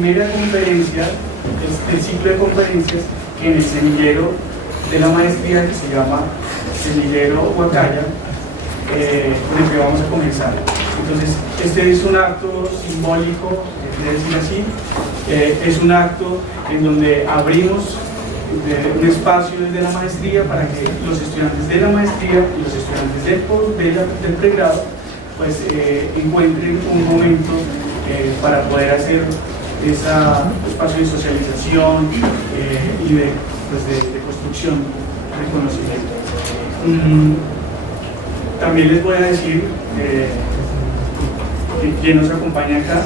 primera conferencia del ciclo de conferencias que en el semillero de la maestría, que se llama Semillero Huacaya, con el que vamos a comenzar. Entonces, este es un acto simbólico, es decir así, es un acto en donde abrimos un espacio desde la maestría para que los estudiantes de la maestría y los estudiantes del pregrado pues encuentren un momento para poder hacer ese espacio de socialización y de construcción de conocimiento. También les voy a decir quién nos acompaña acá.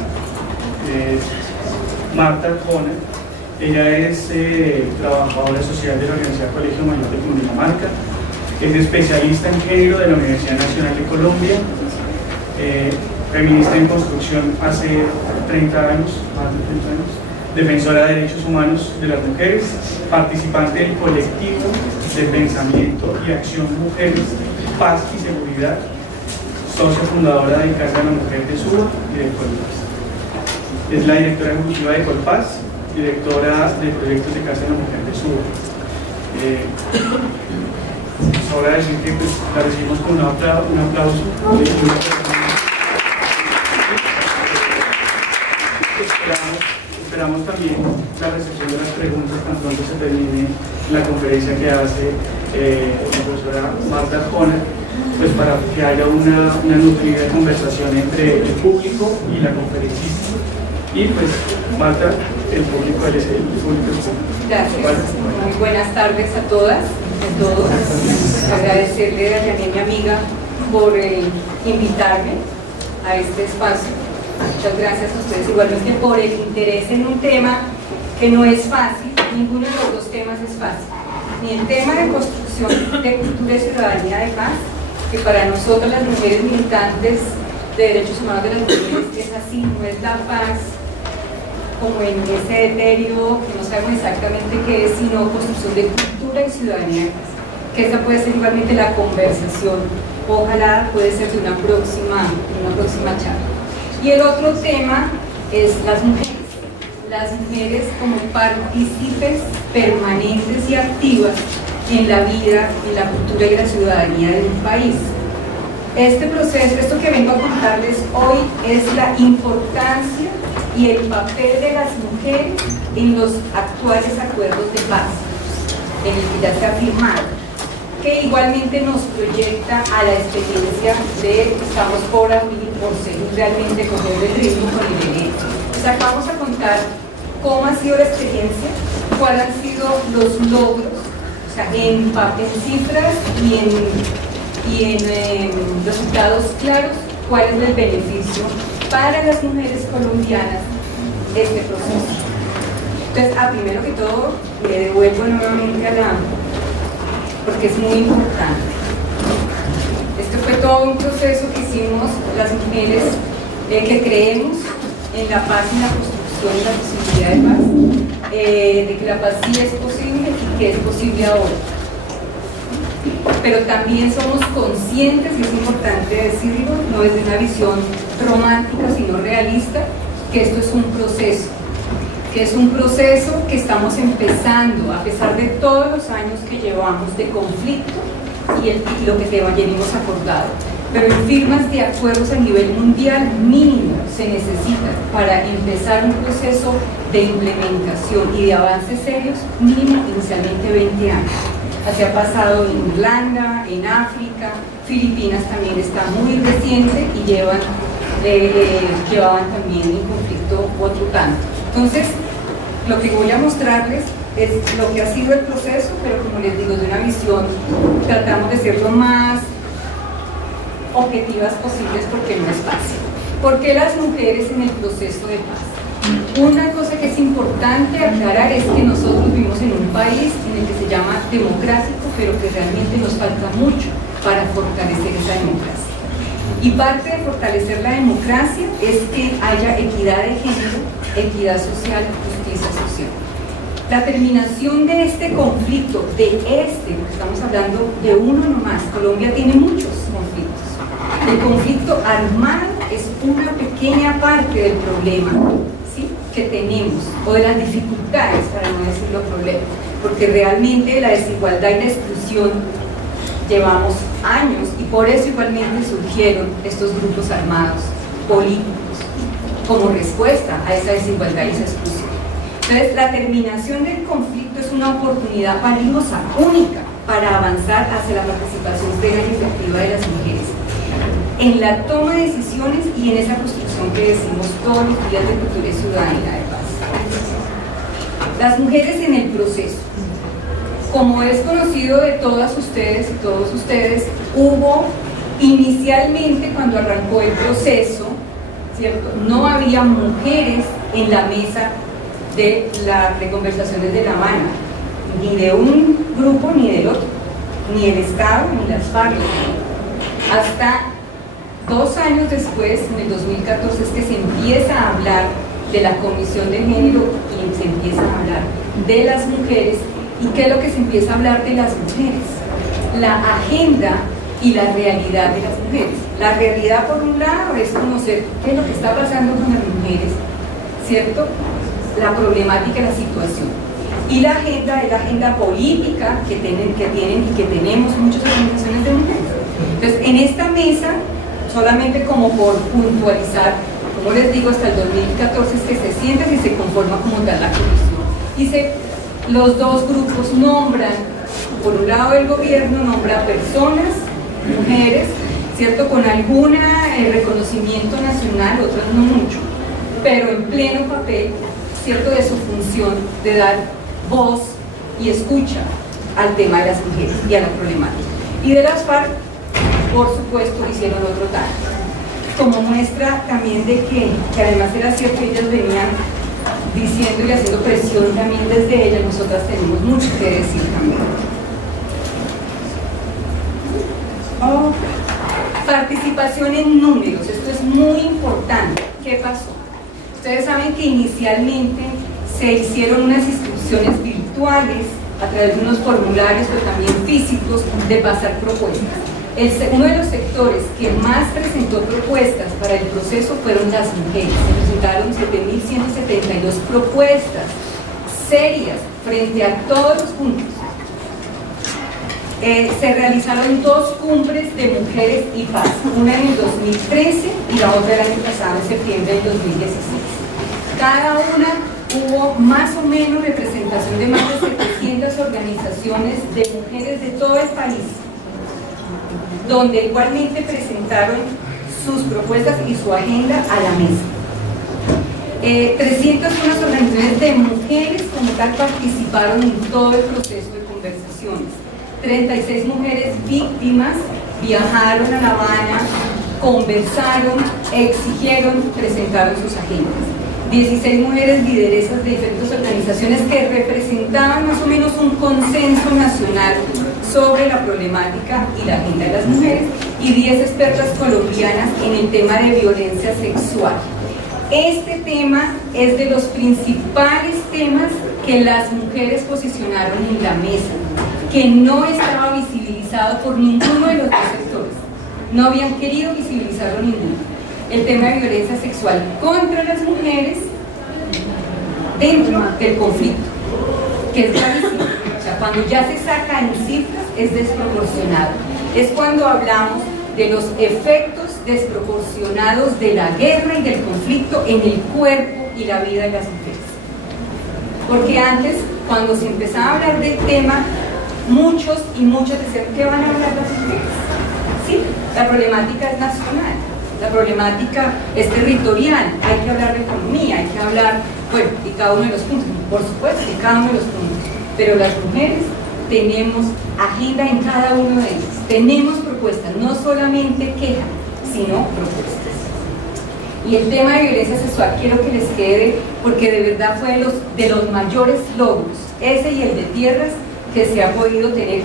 Marta Arjona. Ella es trabajadora social de la Universidad Colegio Mayor de Cundinamarca, es especialista en género de la Universidad Nacional de Colombia, feminista en construcción hace 30 años, más de 30 años, defensora de derechos humanos de las mujeres, participante del colectivo de pensamiento y acción Mujeres, Paz y Seguridad, socia fundadora de Casa de la Mujer de Suba y de Colpaz. Es la directora ejecutiva de Colpaz, directora de proyectos de Casa de la Mujer de Suba. Sobra decir que pues, la recibimos con un aplauso. Esperamos también la recepción de las preguntas tan pronto se termine la conferencia que hace la profesora Marta Arjona, pues para que haya una nutrida conversación entre el público y la conferencista. Y pues, Marta, el público es el público. Gracias. Muy buenas tardes a todas y a todos. Agradecerle a Yané, mi amiga, por invitarme a este espacio. Muchas gracias a ustedes igualmente por el interés en un tema que no es fácil. Ninguno de los dos temas es fácil. Ni el tema de construcción de cultura y ciudadanía de paz, que para nosotros las mujeres militantes de derechos humanos de las mujeres es así, no es la paz como en ese etéreo que no sabemos exactamente qué es, sino construcción de cultura y ciudadanía de paz. Que esta puede ser igualmente la conversación, ojalá puede ser de una próxima charla. Y el otro tema es las mujeres como partícipes permanentes y activas en la vida, en la cultura y la ciudadanía de un país. Este proceso, esto que vengo a contarles hoy, es la importancia y el papel de las mujeres en los actuales acuerdos de paz, en el que ya se ha firmado, que igualmente nos proyecta a la experiencia de estamos por seguir realmente cogiendo el ritmo con el derecho. O sea, vamos a contar cómo ha sido la experiencia, cuáles han sido los logros, o sea, en cifras y en resultados claros, cuál es el beneficio para las mujeres colombianas este proceso. Entonces, primero que todo, le devuelvo nuevamente porque es muy importante. Este fue todo un proceso que hicimos las mujeres que creemos en la paz y la construcción y la posibilidad de paz, de que la paz sí es posible y que es posible ahora. Pero también somos conscientes, y es importante decirlo, no desde una visión romántica sino realista, que esto es un proceso, que estamos empezando, a pesar de todos los años que llevamos de conflicto y lo que venimos acordado. Pero en firmas de acuerdos a nivel mundial mínimo se necesita para empezar un proceso de implementación y de avances serios, mínimo inicialmente 20 años. Así ha pasado en Irlanda, en África, Filipinas también está muy reciente y llevaban también en conflicto otro tanto. Entonces, lo que voy a mostrarles es lo que ha sido el proceso, pero como les digo, de una visión, tratamos de ser lo más objetivas posibles porque no es fácil. ¿Por qué las mujeres en el proceso de paz? Una cosa que es importante aclarar es que nosotros vivimos en un país en el que se llama democrático, pero que realmente nos falta mucho para fortalecer esa democracia. Y parte de fortalecer la democracia es que haya equidad de género, equidad social, justicia social. La terminación de este conflicto, porque estamos hablando de uno nomás, Colombia tiene muchos conflictos. El conflicto armado es una pequeña parte del problema, ¿sí? que tenemos, o de las dificultades, para no decirlo problemas, porque realmente la desigualdad y la exclusión llevamos años, y por eso igualmente surgieron estos grupos armados políticos como respuesta a esa desigualdad y esa exclusión. Entonces, la terminación del conflicto es una oportunidad valiosa, única, para avanzar hacia la participación plena y efectiva de las mujeres en la toma de decisiones y en esa construcción que decimos todos los días de cultura ciudadana de paz. Las mujeres en el proceso. Como es conocido de todas ustedes y todos ustedes, hubo inicialmente, cuando arrancó el proceso, ¿cierto?, no había mujeres en la mesa de las conversaciones de La Habana, ni de un grupo ni del otro, ni el Estado ni las FARC. Hasta 2 años después, en el 2014, es que se empieza a hablar de la Comisión de Género y se empieza a hablar de las mujeres. ¿Y qué es lo que se empieza a hablar de las mujeres? La agenda y la realidad de las mujeres. La realidad, por un lado, es conocer qué es lo que está pasando con las mujeres, ¿cierto?, la problemática, la situación. Y la agenda es la agenda política que tienen y que tenemos muchas organizaciones de mujeres. Entonces, en esta mesa, solamente como por puntualizar, como les digo, hasta el 2014 es que se sientan y se conforma como tal la comisión. Los dos grupos nombran, por un lado el gobierno nombra personas, mujeres, ¿cierto?, con algún reconocimiento nacional, otras no mucho, pero en pleno papel, ¿cierto?, de su función de dar voz y escucha al tema de las mujeres y a la problemática. Y de las FARC, por supuesto, hicieron otro tanto, como muestra también de que además era cierto, ellas venían diciendo y haciendo presión también desde ellas, nosotras tenemos mucho que decir también. Participación en números, esto es muy importante. ¿Qué pasó? Ustedes saben que inicialmente se hicieron unas inscripciones virtuales a través de unos formularios, pero también físicos, de pasar propuestas. Uno de los sectores que más presentó propuestas para el proceso fueron las mujeres. Se presentaron 7.172 propuestas serias frente a todos los puntos. Se realizaron 2 cumbres de mujeres y paz, una en el 2013 y la otra el año pasado, en septiembre del 2016. Cada una hubo más o menos representación de más de 700 organizaciones de mujeres de todo el país, donde igualmente presentaron sus propuestas y su agenda a la mesa. 300 organizaciones de mujeres como tal participaron en todo el proceso de conversaciones. 36 mujeres víctimas viajaron a La Habana, conversaron, exigieron, presentaron sus agendas. 16 mujeres lideresas de diferentes organizaciones que representaban más o menos un consenso nacional sobre la problemática y la agenda de las mujeres, y 10 expertas colombianas en el tema de violencia sexual. Este tema es de los principales temas que las mujeres posicionaron en la mesa, que no estaba visibilizado por ninguno de los dos sectores, no habían querido visibilizarlo ninguno. El tema de violencia sexual contra las mujeres dentro del conflicto, que es gravísimo. O sea, cuando ya se saca en cifras es desproporcionado. Es cuando hablamos de los efectos desproporcionados de la guerra y del conflicto en el cuerpo y la vida de las mujeres. Porque antes, cuando se empezaba a hablar del tema, muchos decían, ¿qué van a hablar las mujeres? Sí, la problemática es nacional, la problemática es territorial, hay que hablar de economía, hay que hablar, bueno, y cada uno de los puntos, por supuesto, de cada uno de los puntos, pero las mujeres tenemos agenda en cada uno de ellos, tenemos propuestas, no solamente quejas, sino propuestas. Y el tema de violencia sexual quiero que les quede, porque de verdad fue de los mayores logros, ese y el de tierras, que se ha podido tener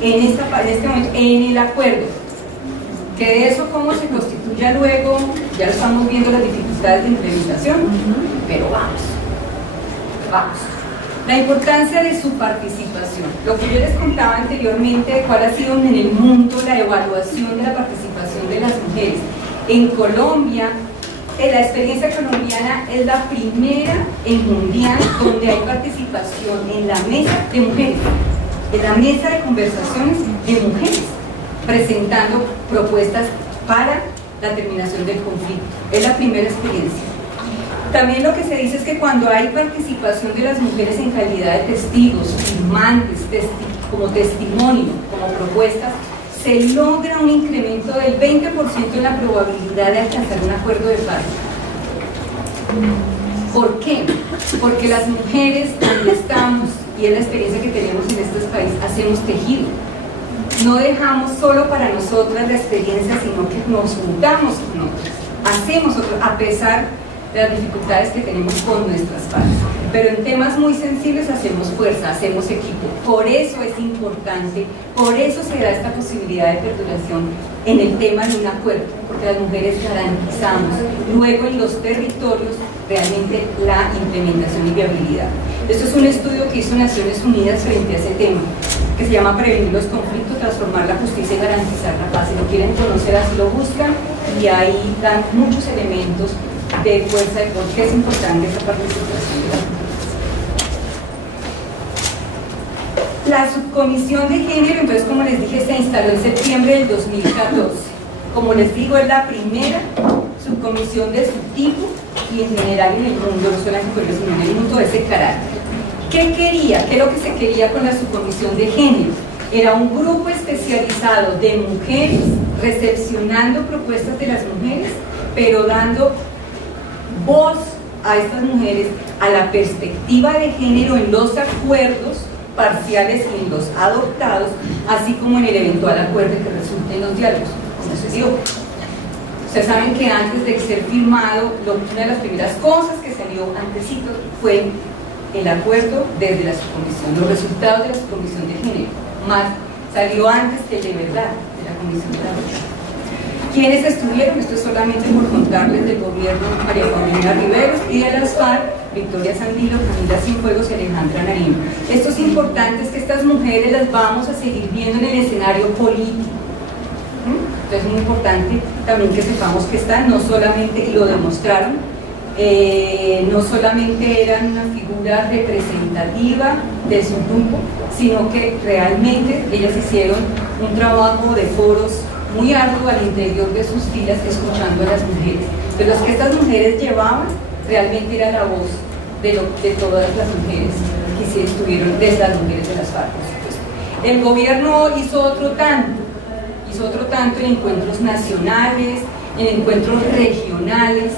en este momento, en el acuerdo. Que de eso cómo se constituya luego, ya lo estamos viendo las dificultades de implementación, pero vamos. La importancia de su participación. Lo que yo les contaba anteriormente de cuál ha sido en el mundo la evaluación de la participación de las mujeres. En Colombia, La experiencia colombiana es la primera en mundial donde hay participación en la mesa de mujeres, en la mesa de conversaciones de mujeres, presentando propuestas para la terminación del conflicto. Es la primera experiencia. También lo que se dice es que cuando hay participación de las mujeres en calidad de testigos, firmantes, como testimonio, como propuestas, se logra un incremento del 20% en la probabilidad de alcanzar un acuerdo de paz. ¿Por qué? Porque las mujeres, donde estamos, y es la experiencia que tenemos en este país, hacemos tejido. No dejamos solo para nosotras la experiencia, sino que nos juntamos con otras. Hacemos otras, a pesar de las dificultades que tenemos con nuestras partes. Pero en temas muy sensibles hacemos fuerza, hacemos equipo. Por eso es importante, por eso se da esta posibilidad de perduración en el tema de un acuerdo, porque las mujeres garantizamos luego en los territorios realmente la implementación y viabilidad. Esto es un estudio que hizo Naciones Unidas frente a ese tema, que se llama Prevenir los conflictos, transformar la justicia y garantizar la paz. Si lo quieren conocer, así lo buscan, y ahí dan muchos elementos de fuerza de por qué es importante esa participación de las mujeres. La subcomisión de género, entonces, como les dije, se instaló en septiembre del 2014. Como les digo, es la primera subcomisión de su tipo y en general en el mundo, no solamente en el mundo de ese carácter. ¿Qué quería? ¿Qué es lo que se quería con la subcomisión de género? Era un grupo especializado de mujeres recepcionando propuestas de las mujeres, pero dando voz a estas mujeres a la perspectiva de género en los acuerdos parciales y en los adoptados, así como en el eventual acuerdo que resulte en los diálogos, como se dio. Ustedes saben que antes de ser firmado, una de las primeras cosas que salió antesito fue el acuerdo desde la subcomisión, los resultados de la subcomisión de género, más salió antes que el de verdad de la comisión de la verdad. ¿Quiénes estuvieron? Esto es solamente por contarles del gobierno María Paulina Riveros y de las FARC, Victoria Sandilo, Camila Cienfuegos y Alejandra Nariño. Esto es importante, es que estas mujeres las vamos a seguir viendo en el escenario político. Entonces es muy importante también que sepamos que están, no solamente, y lo demostraron, no solamente eran una figura representativa de su grupo, sino que realmente ellas hicieron un trabajo de foros muy arduo al interior de sus filas, escuchando a las mujeres. De los que estas mujeres llevaban, realmente era la voz de todas las mujeres que sí estuvieron, de las mujeres de las FARC, por supuesto. El gobierno hizo otro tanto en encuentros nacionales, en encuentros regionales.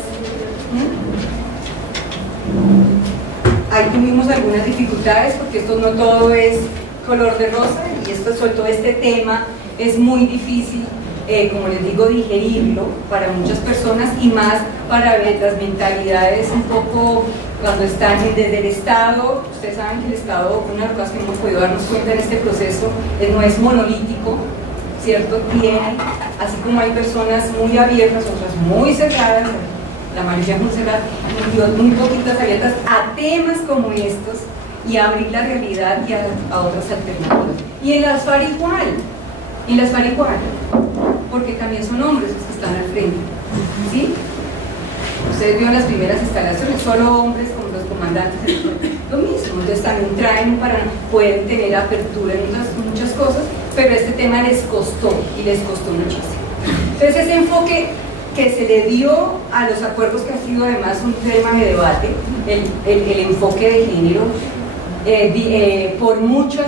Ahí tuvimos algunas dificultades porque esto no todo es color de rosa, y sobre todo este tema es muy difícil, como les digo, digerirlo para muchas personas, y más para las mentalidades un poco cuando están desde el Estado. Ustedes saben que el Estado, una de las cosas que hemos podido darnos cuenta en este proceso, no es monolítico, ¿cierto? Tiene, así como hay personas muy abiertas, otras muy cerradas, la mayoría muy cerradas, muy poquitas abiertas a temas como estos, y a abrir la realidad y a otras alternativas. Y en las FARC igual, porque también son hombres los que están al frente, ¿sí? Ustedes vieron las primeras instalaciones, solo hombres como los comandantes, lo mismo. Entonces también pueden tener apertura en muchas cosas, pero este tema les costó, y les costó muchísimo. Entonces ese enfoque que se le dio a los acuerdos, que ha sido además un tema de debate, el enfoque de género, por mucha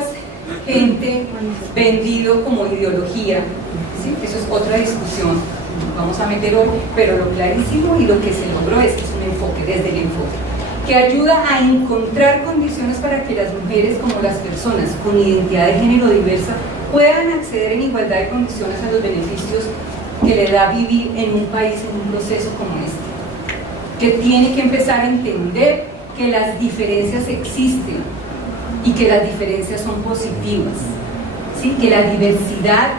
gente vendido como ideología, ¿sí? Eso es otra discusión, vamos a meter hoy, pero lo clarísimo y lo que se logró es que es un enfoque, desde el enfoque, que ayuda a encontrar condiciones para que las mujeres, como las personas con identidad de género diversa, puedan acceder en igualdad de condiciones a los beneficios que le da vivir en un país, en un proceso como este, que tiene que empezar a entender que las diferencias existen y que las diferencias son positivas, ¿sí? Que la diversidad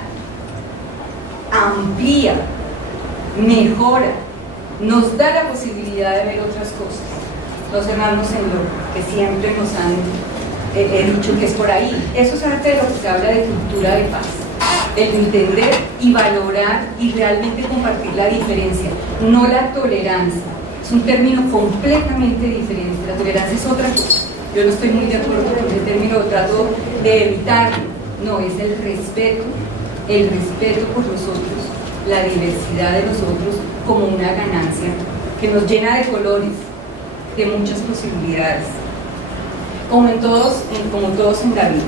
amplía, mejora, nos da la posibilidad de ver otras cosas, no cerrarnos en lo que siempre nos han dicho que es por ahí. Eso es parte de lo que se habla de cultura de paz. el entender y valorar y realmente compartir la diferencia, no la tolerancia. Es un término completamente diferente. La tolerancia es otra cosa. Yo no estoy muy de acuerdo con ese término, trato de evitarlo. No, es el respeto por los otros, la diversidad de los otros como una ganancia que nos llena de colores, de muchas posibilidades, como todos en la vida.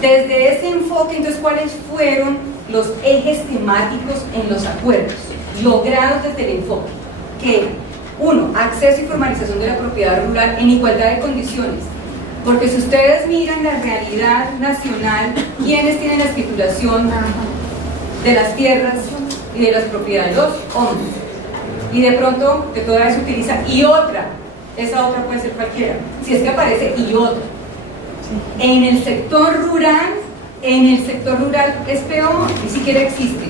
Desde ese enfoque, entonces, ¿cuáles fueron los ejes temáticos en los acuerdos logrados desde el enfoque? Que 1. Acceso y formalización de la propiedad rural en igualdad de condiciones. Porque si ustedes miran la realidad nacional, ¿quiénes tienen la escrituración de las tierras y de las propiedades? Los hombres. Y de pronto, que todavía se utiliza y otra. Esa otra puede ser cualquiera. Si es que aparece y otra. En el sector rural es peor, ni siquiera existe.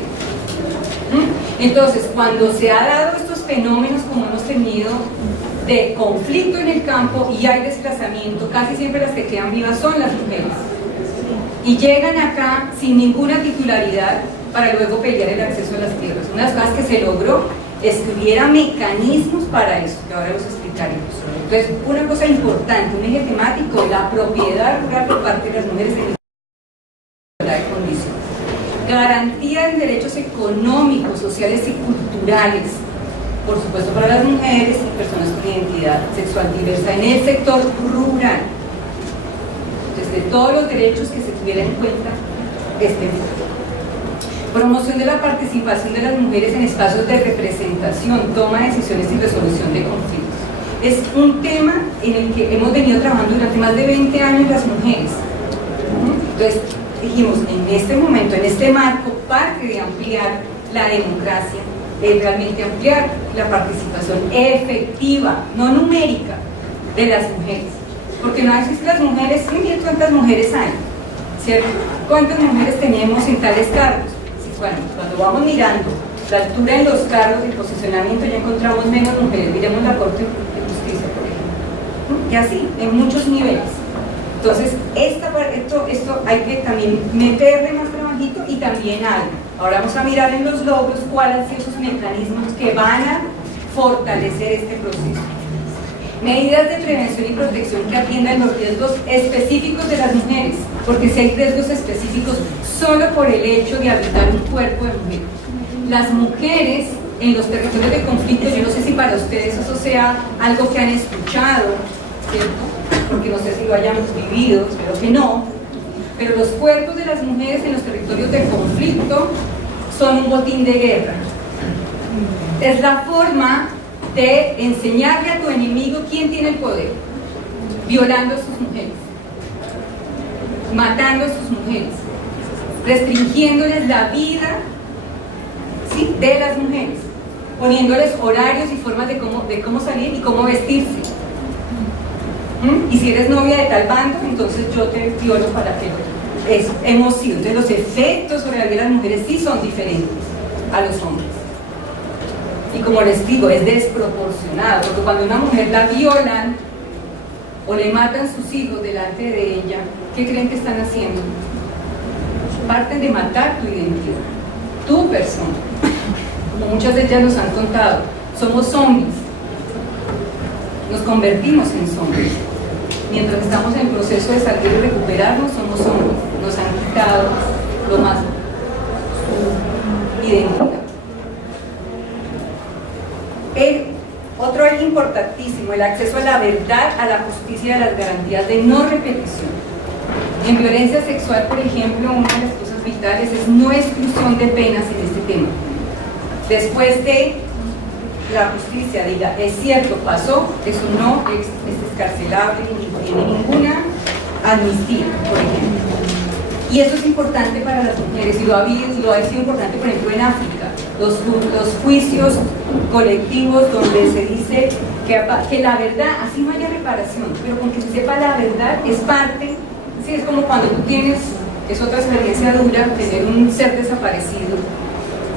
Entonces, cuando se ha dado estos fenómenos como hemos tenido de conflicto en el campo y hay desplazamiento, casi siempre las que quedan vivas son las mujeres. Y llegan acá sin ninguna titularidad para luego pelear el acceso a las tierras. Una de las cosas que se logró es que hubiera mecanismos para eso, que ahora los explicaremos. Entonces, una cosa importante, un eje temático, la propiedad rural por parte de las mujeres en igualdad de condiciones. Garantía de derechos económicos, sociales y culturales, por supuesto para las mujeres y personas con identidad sexual diversa en el sector rural. Desde todos los derechos que se tuvieran en cuenta este enfoque. Promoción de la participación de las mujeres en espacios de representación, toma de decisiones y resolución de conflictos. Es un tema en el que hemos venido trabajando durante más de 20 años las mujeres. Entonces, dijimos, en este momento, en este marco, parte de ampliar la democracia es realmente ampliar la participación efectiva, no numérica, de las mujeres. Porque no existen las mujeres, miren cuántas mujeres hay, ¿cierto? ¿Cuántas mujeres tenemos en tales cargos? Bueno, cuando vamos mirando la altura en los cargos de posicionamiento ya encontramos menos mujeres. Miremos la Corte de Justicia, por ejemplo, y así, en muchos niveles. Entonces, esto hay que también meterle más trabajito y también algo. Ahora vamos a mirar en los logros cuáles han sido esos mecanismos que van a fortalecer este proceso. Medidas de prevención y protección que atiendan los riesgos específicos de las mujeres, porque si hay riesgos específicos solo por el hecho de habitar un cuerpo de mujer. Las mujeres en los territorios de conflicto, yo no sé si para ustedes eso sea algo que han escuchado, ¿cierto? Porque no sé si lo hayamos vivido, espero que no, pero los cuerpos de las mujeres en los territorios de conflicto son un botín de guerra. Es la forma de enseñarle a tu enemigo quién tiene el poder, violando a sus mujeres, matando a sus mujeres, restringiéndoles la vida, ¿sí?, de las mujeres, poniéndoles horarios y formas de cómo salir y cómo vestirse. Y si eres novia de tal bando, entonces yo te violo para que eso hemos sido. Entonces los efectos sobre la vida de las mujeres sí son diferentes a los hombres. Y como les digo, es desproporcionado, porque cuando a una mujer la violan o le matan sus hijos delante de ella, ¿qué creen que están haciendo? Parten de matar tu identidad, tu persona. Como muchas de ellas nos han contado, somos zombies, nos convertimos en zombies. Mientras estamos en el proceso de salir y recuperarnos, somos zombies, nos han quitado lo más, su identidad. Otro es importantísimo, el acceso a la verdad, a la justicia y a las garantías de no repetición. En violencia sexual, por ejemplo, una de las cosas vitales es no exclusión de penas en este tema. Después de la justicia diga, es cierto, pasó, eso no es excarcelable ni tiene ninguna amnistía, por ejemplo. Y eso es importante para las mujeres y lo ha sido importante, por ejemplo, en África. Los juicios colectivos donde se dice que la verdad, así no haya reparación, pero con que se sepa la verdad es parte, ¿sí? Es como cuando tú tienes, es otra experiencia dura, tener un ser desaparecido,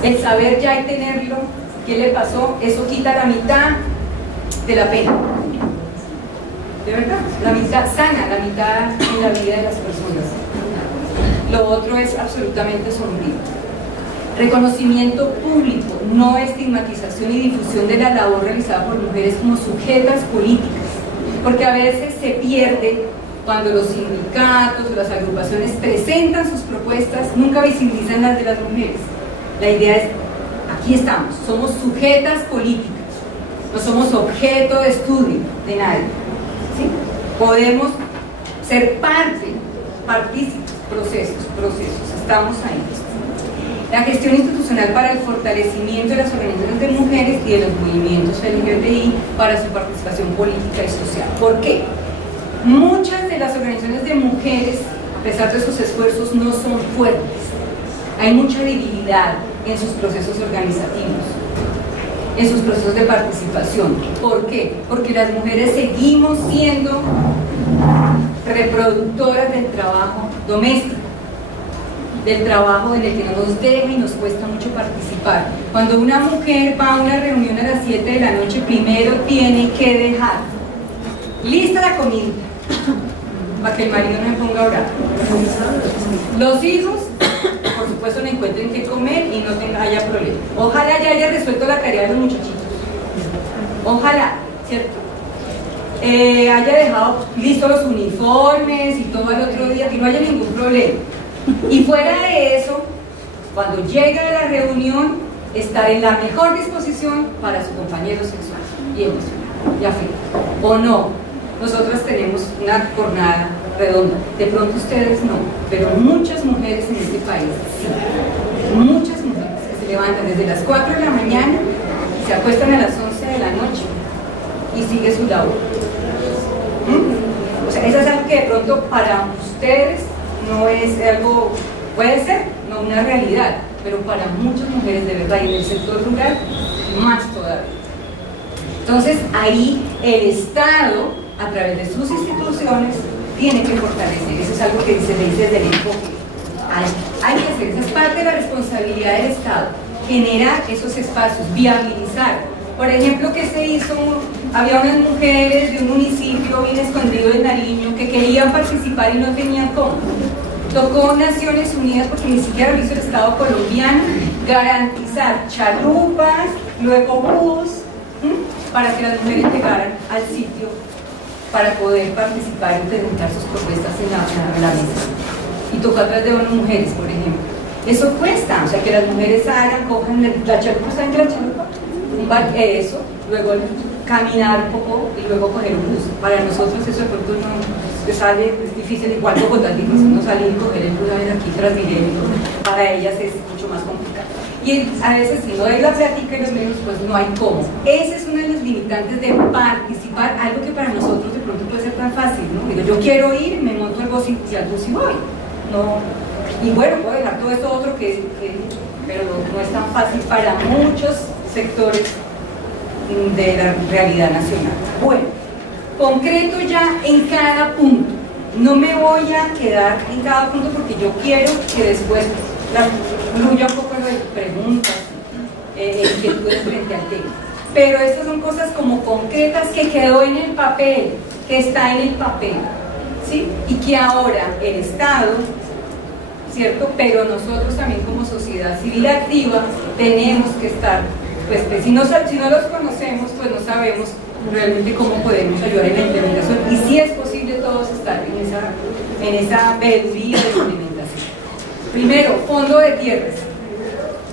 el saber ya y tenerlo, qué le pasó, eso quita la mitad de la pena. De verdad, la mitad sana, la mitad en la vida de las personas. lo otro es absolutamente sombrío. Reconocimiento público, no estigmatización y difusión de la labor realizada por mujeres como sujetas políticas, porque a veces se pierde cuando los sindicatos o las agrupaciones presentan sus propuestas, nunca visibilizan las de las mujeres. La idea es, aquí estamos, somos sujetas políticas, no somos objeto de estudio de nadie, ¿sí? Podemos ser partícipes, procesos, estamos ahí. La gestión institucional para el fortalecimiento de las organizaciones de mujeres y de los movimientos LGBTI para su participación política y social. ¿Por qué? Muchas de las organizaciones de mujeres, a pesar de sus esfuerzos, no son fuertes. Hay mucha debilidad en sus procesos organizativos, en sus procesos de participación. ¿Por qué? Porque las mujeres seguimos siendo reproductoras del trabajo doméstico, del trabajo en el que no nos deja y nos cuesta mucho participar. Cuando una mujer va a una reunión a las 7 de la noche, primero tiene que dejar lista la comida para que el marido no me ponga a orar. Los hijos, por supuesto, no encuentren qué comer y no haya problema. Ojalá ya haya resuelto la tarea de los muchachitos. Ojalá, ¿cierto? Haya dejado listos los uniformes y todo el otro día, que no haya ningún problema. Y fuera de eso, cuando llega a la reunión, estar en la mejor disposición para su compañero sexual y emocional, ya fue. ¿O no? Nosotras tenemos una jornada redonda. De pronto ustedes no, pero muchas mujeres en este país sí. Muchas mujeres que se levantan desde las 4 de la mañana y se acuestan a las 11 de la noche y sigue su labor. O sea, eso es algo que de pronto para ustedes no es algo, puede ser, no una realidad, pero para muchas mujeres de verdad y en el sector rural, más todavía. Entonces ahí el Estado, a través de sus instituciones, tiene que fortalecer. Eso es algo que se le dice desde el enfoque. Hay que hacer, esa es parte de la responsabilidad del Estado, generar esos espacios, viabilizar. Por ejemplo, ¿qué se hizo? Había unas mujeres de un municipio bien escondido en Nariño que querían participar y no tenían cómo. Tocó Naciones Unidas, porque ni siquiera lo hizo el Estado colombiano, garantizar chalupas, luego bus, para que las mujeres llegaran al sitio para poder participar y presentar sus propuestas en la mesa. Y tocó a través de unas mujeres, por ejemplo. Eso cuesta, o sea, que las mujeres hagan, cojan la chalupa, ¿saben qué es la chalupa? Eso, luego caminar un poco y luego coger un bus. Para nosotros eso de pronto no sale, es difícil, igual Bogotá es difícil, no salir y coger el bus a ver aquí tras Milenio, para ellas es mucho más complicado. Y a veces si no hay la plática y los medios, pues no hay cómo. Ese es uno de los limitantes de participar, algo que para nosotros de pronto puede ser tan fácil, ¿no? Digo, yo quiero ir, me monto al bus y al bus y voy. No. Y bueno, puedo dejar todo esto otro pero no es tan fácil para muchos sectores de la realidad nacional. Bueno, concreto ya en cada punto. No me voy a quedar en cada punto porque yo quiero que después fluya un poco de preguntas, inquietudes frente al tema. Pero estas son cosas como concretas que quedó en el papel, que está en el papel, ¿sí? Y que ahora el Estado, ¿cierto? Pero nosotros también como sociedad civil activa tenemos que estar, pues si no los conocemos, pues no sabemos realmente cómo podemos ayudar en la implementación y si es posible todos estar en esa veeduría de implementación. Primero, fondo de tierras,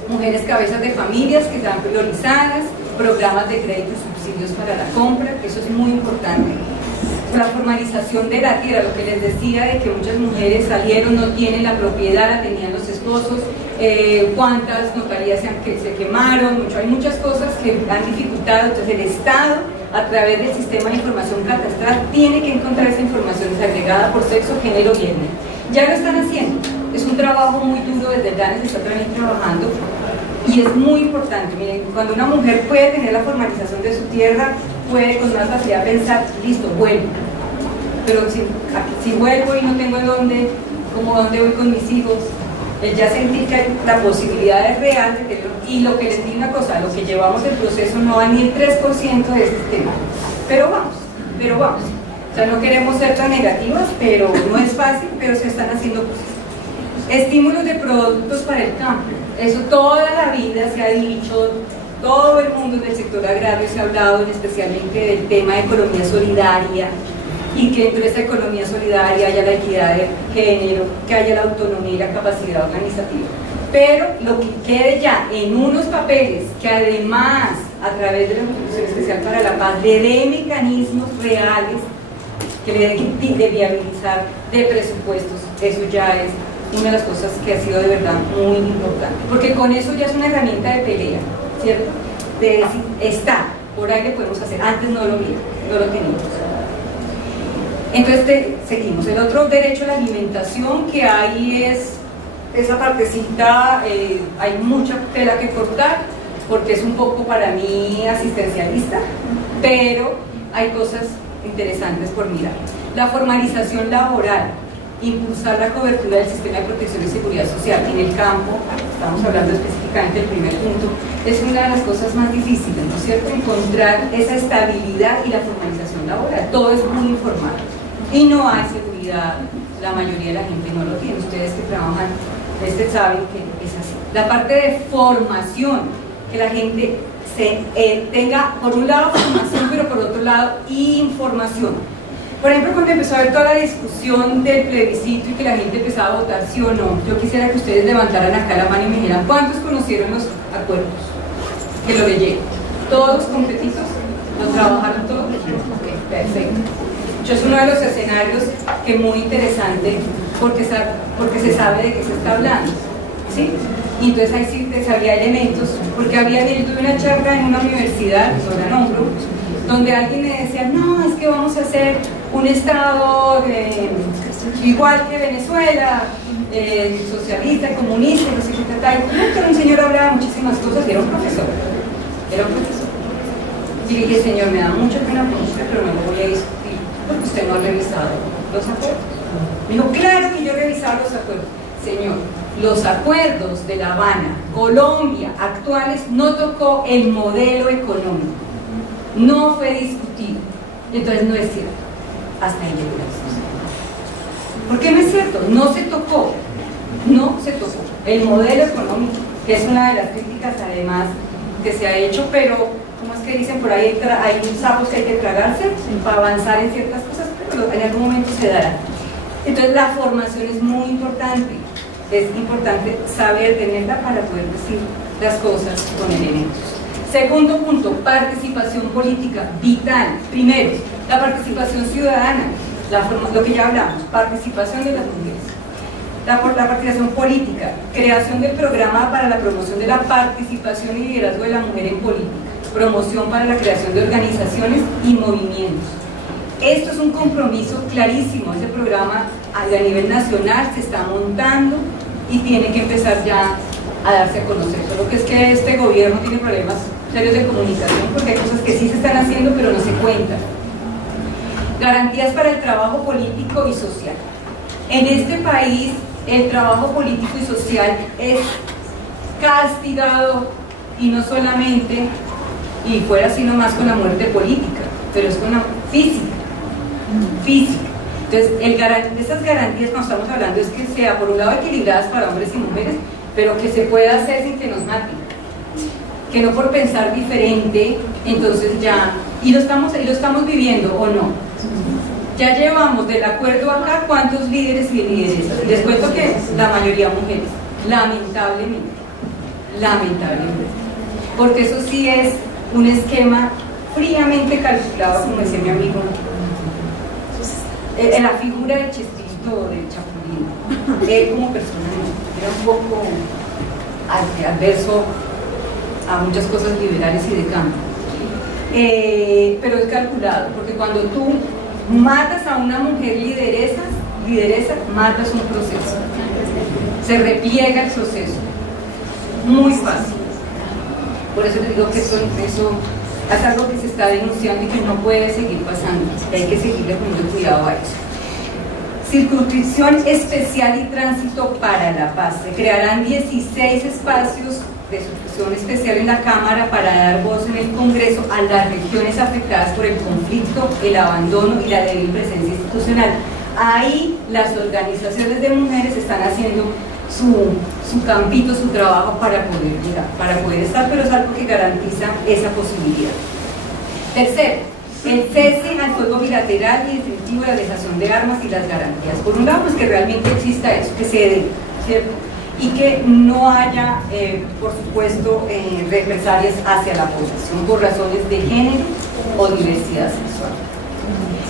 mujeres cabezas de familias que están priorizadas, programas de crédito y subsidios para la compra, eso es muy importante. La formalización de la tierra, lo que les decía de que muchas mujeres salieron, no tienen la propiedad, la tenían los esposos, cuántas notarías se quemaron, hay muchas cosas que han dificultado. Entonces el Estado, a través del sistema de información catastral, tiene que encontrar esa información desagregada por sexo, género y etnia. Ya lo están haciendo, es un trabajo muy duro, desde el DANE se está también trabajando y es muy importante. Miren, cuando una mujer puede tener la formalización de su tierra, puede con más facilidad pensar, listo, vuelvo. Pero si vuelvo y no tengo dónde voy con mis hijos, ya sentir que hay la posibilidad es real de tenerlo. Y lo que les digo una cosa, lo que llevamos el proceso no va ni el 3% de este tema. Pero vamos. O sea, no queremos ser tan negativas, pero no es fácil, pero se están haciendo cosas. Estímulos de productos para el campo. Eso toda la vida se ha dicho, todo el mundo del sector agrario se ha hablado especialmente del tema de economía solidaria, y que dentro de esa economía solidaria haya la equidad de género, que haya la autonomía y la capacidad organizativa. Pero lo que quede ya en unos papeles, que además a través de la Comisión Especial para la Paz le dé mecanismos reales, que le dé de viabilizar de presupuestos, eso ya es una de las cosas que ha sido de verdad muy importante, porque con eso ya es una herramienta de pelea, ¿cierto? De decir, está, por ahí le podemos hacer, antes no lo teníamos. Entonces seguimos. El otro derecho a la alimentación, que ahí es esa partecita, hay mucha tela que cortar, porque es un poco para mí asistencialista, pero hay cosas interesantes por mirar. La formalización laboral, impulsar la cobertura del sistema de protección y seguridad social en el campo, estamos hablando específicamente del primer punto, es una de las cosas más difíciles, ¿no es cierto? Encontrar esa estabilidad y la formalización laboral, todo es muy informal y no hay seguridad, la mayoría de la gente no lo tiene, ustedes que trabajan saben que es así. La parte de formación, que la gente tenga por un lado formación, pero por otro lado información. Por ejemplo, cuando empezó a haber toda la discusión del plebiscito y que la gente empezaba a votar sí o no, yo quisiera que ustedes levantaran acá la mano y me dijeran ¿cuántos conocieron los acuerdos? Que lo leyeron. ¿Todos completitos? ¿Lo trabajaron todos? Ok, perfecto. Es uno de los escenarios que es muy interesante porque se sabe de qué se está hablando, ¿sí? Y entonces ahí sí había elementos, porque yo tuve una charla en una universidad, no la nombro, donde alguien me decía, no, es que vamos a hacer un estado igual que Venezuela, socialista, comunista, no sé qué tal. Un señor hablaba muchísimas cosas y era un profesor. Y le dije, señor, me da mucha pena por usted, pero no lo voy a discutir, porque usted no ha revisado los acuerdos. Me dijo, claro que yo he revisado los acuerdos. Señor, los acuerdos de La Habana, Colombia, actuales, no tocó el modelo económico, no fue discutido. Entonces no es cierto, hasta ahí llegó la discusión. ¿Por qué no es cierto? No se tocó el modelo económico, que es una de las críticas además que se ha hecho, pero ¿cómo es que dicen por ahí? Hay sapos que hay que tragarse para avanzar en ciertas cosas, pero en algún momento se dará. Entonces la formación es muy importante, es importante saber tenerla para poder decir las cosas con elementos. Segundo punto, participación política, vital. Primero, la participación ciudadana, lo que ya hablamos, participación de las mujeres. La participación política, creación del programa para la promoción de la participación y liderazgo de la mujer en política, promoción para la creación de organizaciones y movimientos. Esto es un compromiso clarísimo, ese programa a nivel nacional se está montando y tiene que empezar ya a darse a conocer. Solo que es que este gobierno tiene problemas serios de comunicación porque hay cosas que sí se están haciendo pero no se cuentan. Garantías para el trabajo político y social. En este país el trabajo político y social es castigado y no solamente, y fuera así nomás con la muerte política, pero es con la física. Entonces, esas garantías cuando estamos hablando es que sea por un lado equilibradas para hombres y mujeres, pero que se pueda hacer sin que nos maten, que no por pensar diferente, entonces ya, y lo estamos viviendo o no. Ya llevamos del acuerdo acá cuántos líderes y lideresas, y les cuento que la mayoría mujeres, lamentablemente, porque eso sí es un esquema fríamente calculado, como decía mi amigo, en la figura de Chespirito, de Chapulín. Él como persona era un poco adverso a muchas cosas liberales y de campo, pero es calculado, porque cuando tú matas a una mujer lideresa, matas un proceso, se repliega el proceso, muy fácil. Por eso te digo que eso es algo que se está denunciando y que no puede seguir pasando, y hay que seguirle poniendo cuidado a eso. Circunscripción especial y tránsito para la paz. Se crearán 16 espacios de circunscripción especial en la Cámara para dar voz en el Congreso a las regiones afectadas por el conflicto, el abandono y la débil presencia institucional. Ahí las organizaciones de mujeres están haciendo su campito, su trabajo para poder llegar, para poder estar, pero es algo que garantiza esa posibilidad. Tercero, el cese al fuego bilateral y definitivo de la dejación de armas y las garantías. Por un lado, pues que realmente exista eso, que se dé, ¿cierto? Y que no haya, por supuesto, represalias hacia la población por razones de género o diversidad sexual.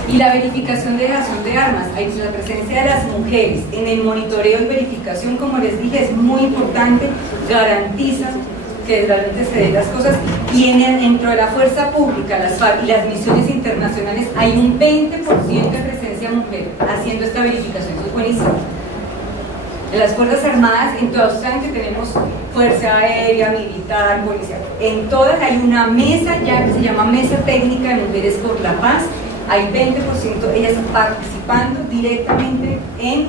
Y la verificación de dejación de armas, la presencia de las mujeres en el monitoreo y verificación, como les dije, es muy importante, garantiza que realmente se den las cosas, y dentro de la fuerza pública, las FARC y las misiones internacionales hay un 20% de presencia mujer haciendo esta verificación. Eso es buenísimo. En las Fuerzas Armadas, en todas, ustedes saben que tenemos Fuerza Aérea, Militar, Policial, en todas hay una mesa ya que se llama Mesa Técnica de Mujeres por la Paz. Hay 20% ellas participando directamente en,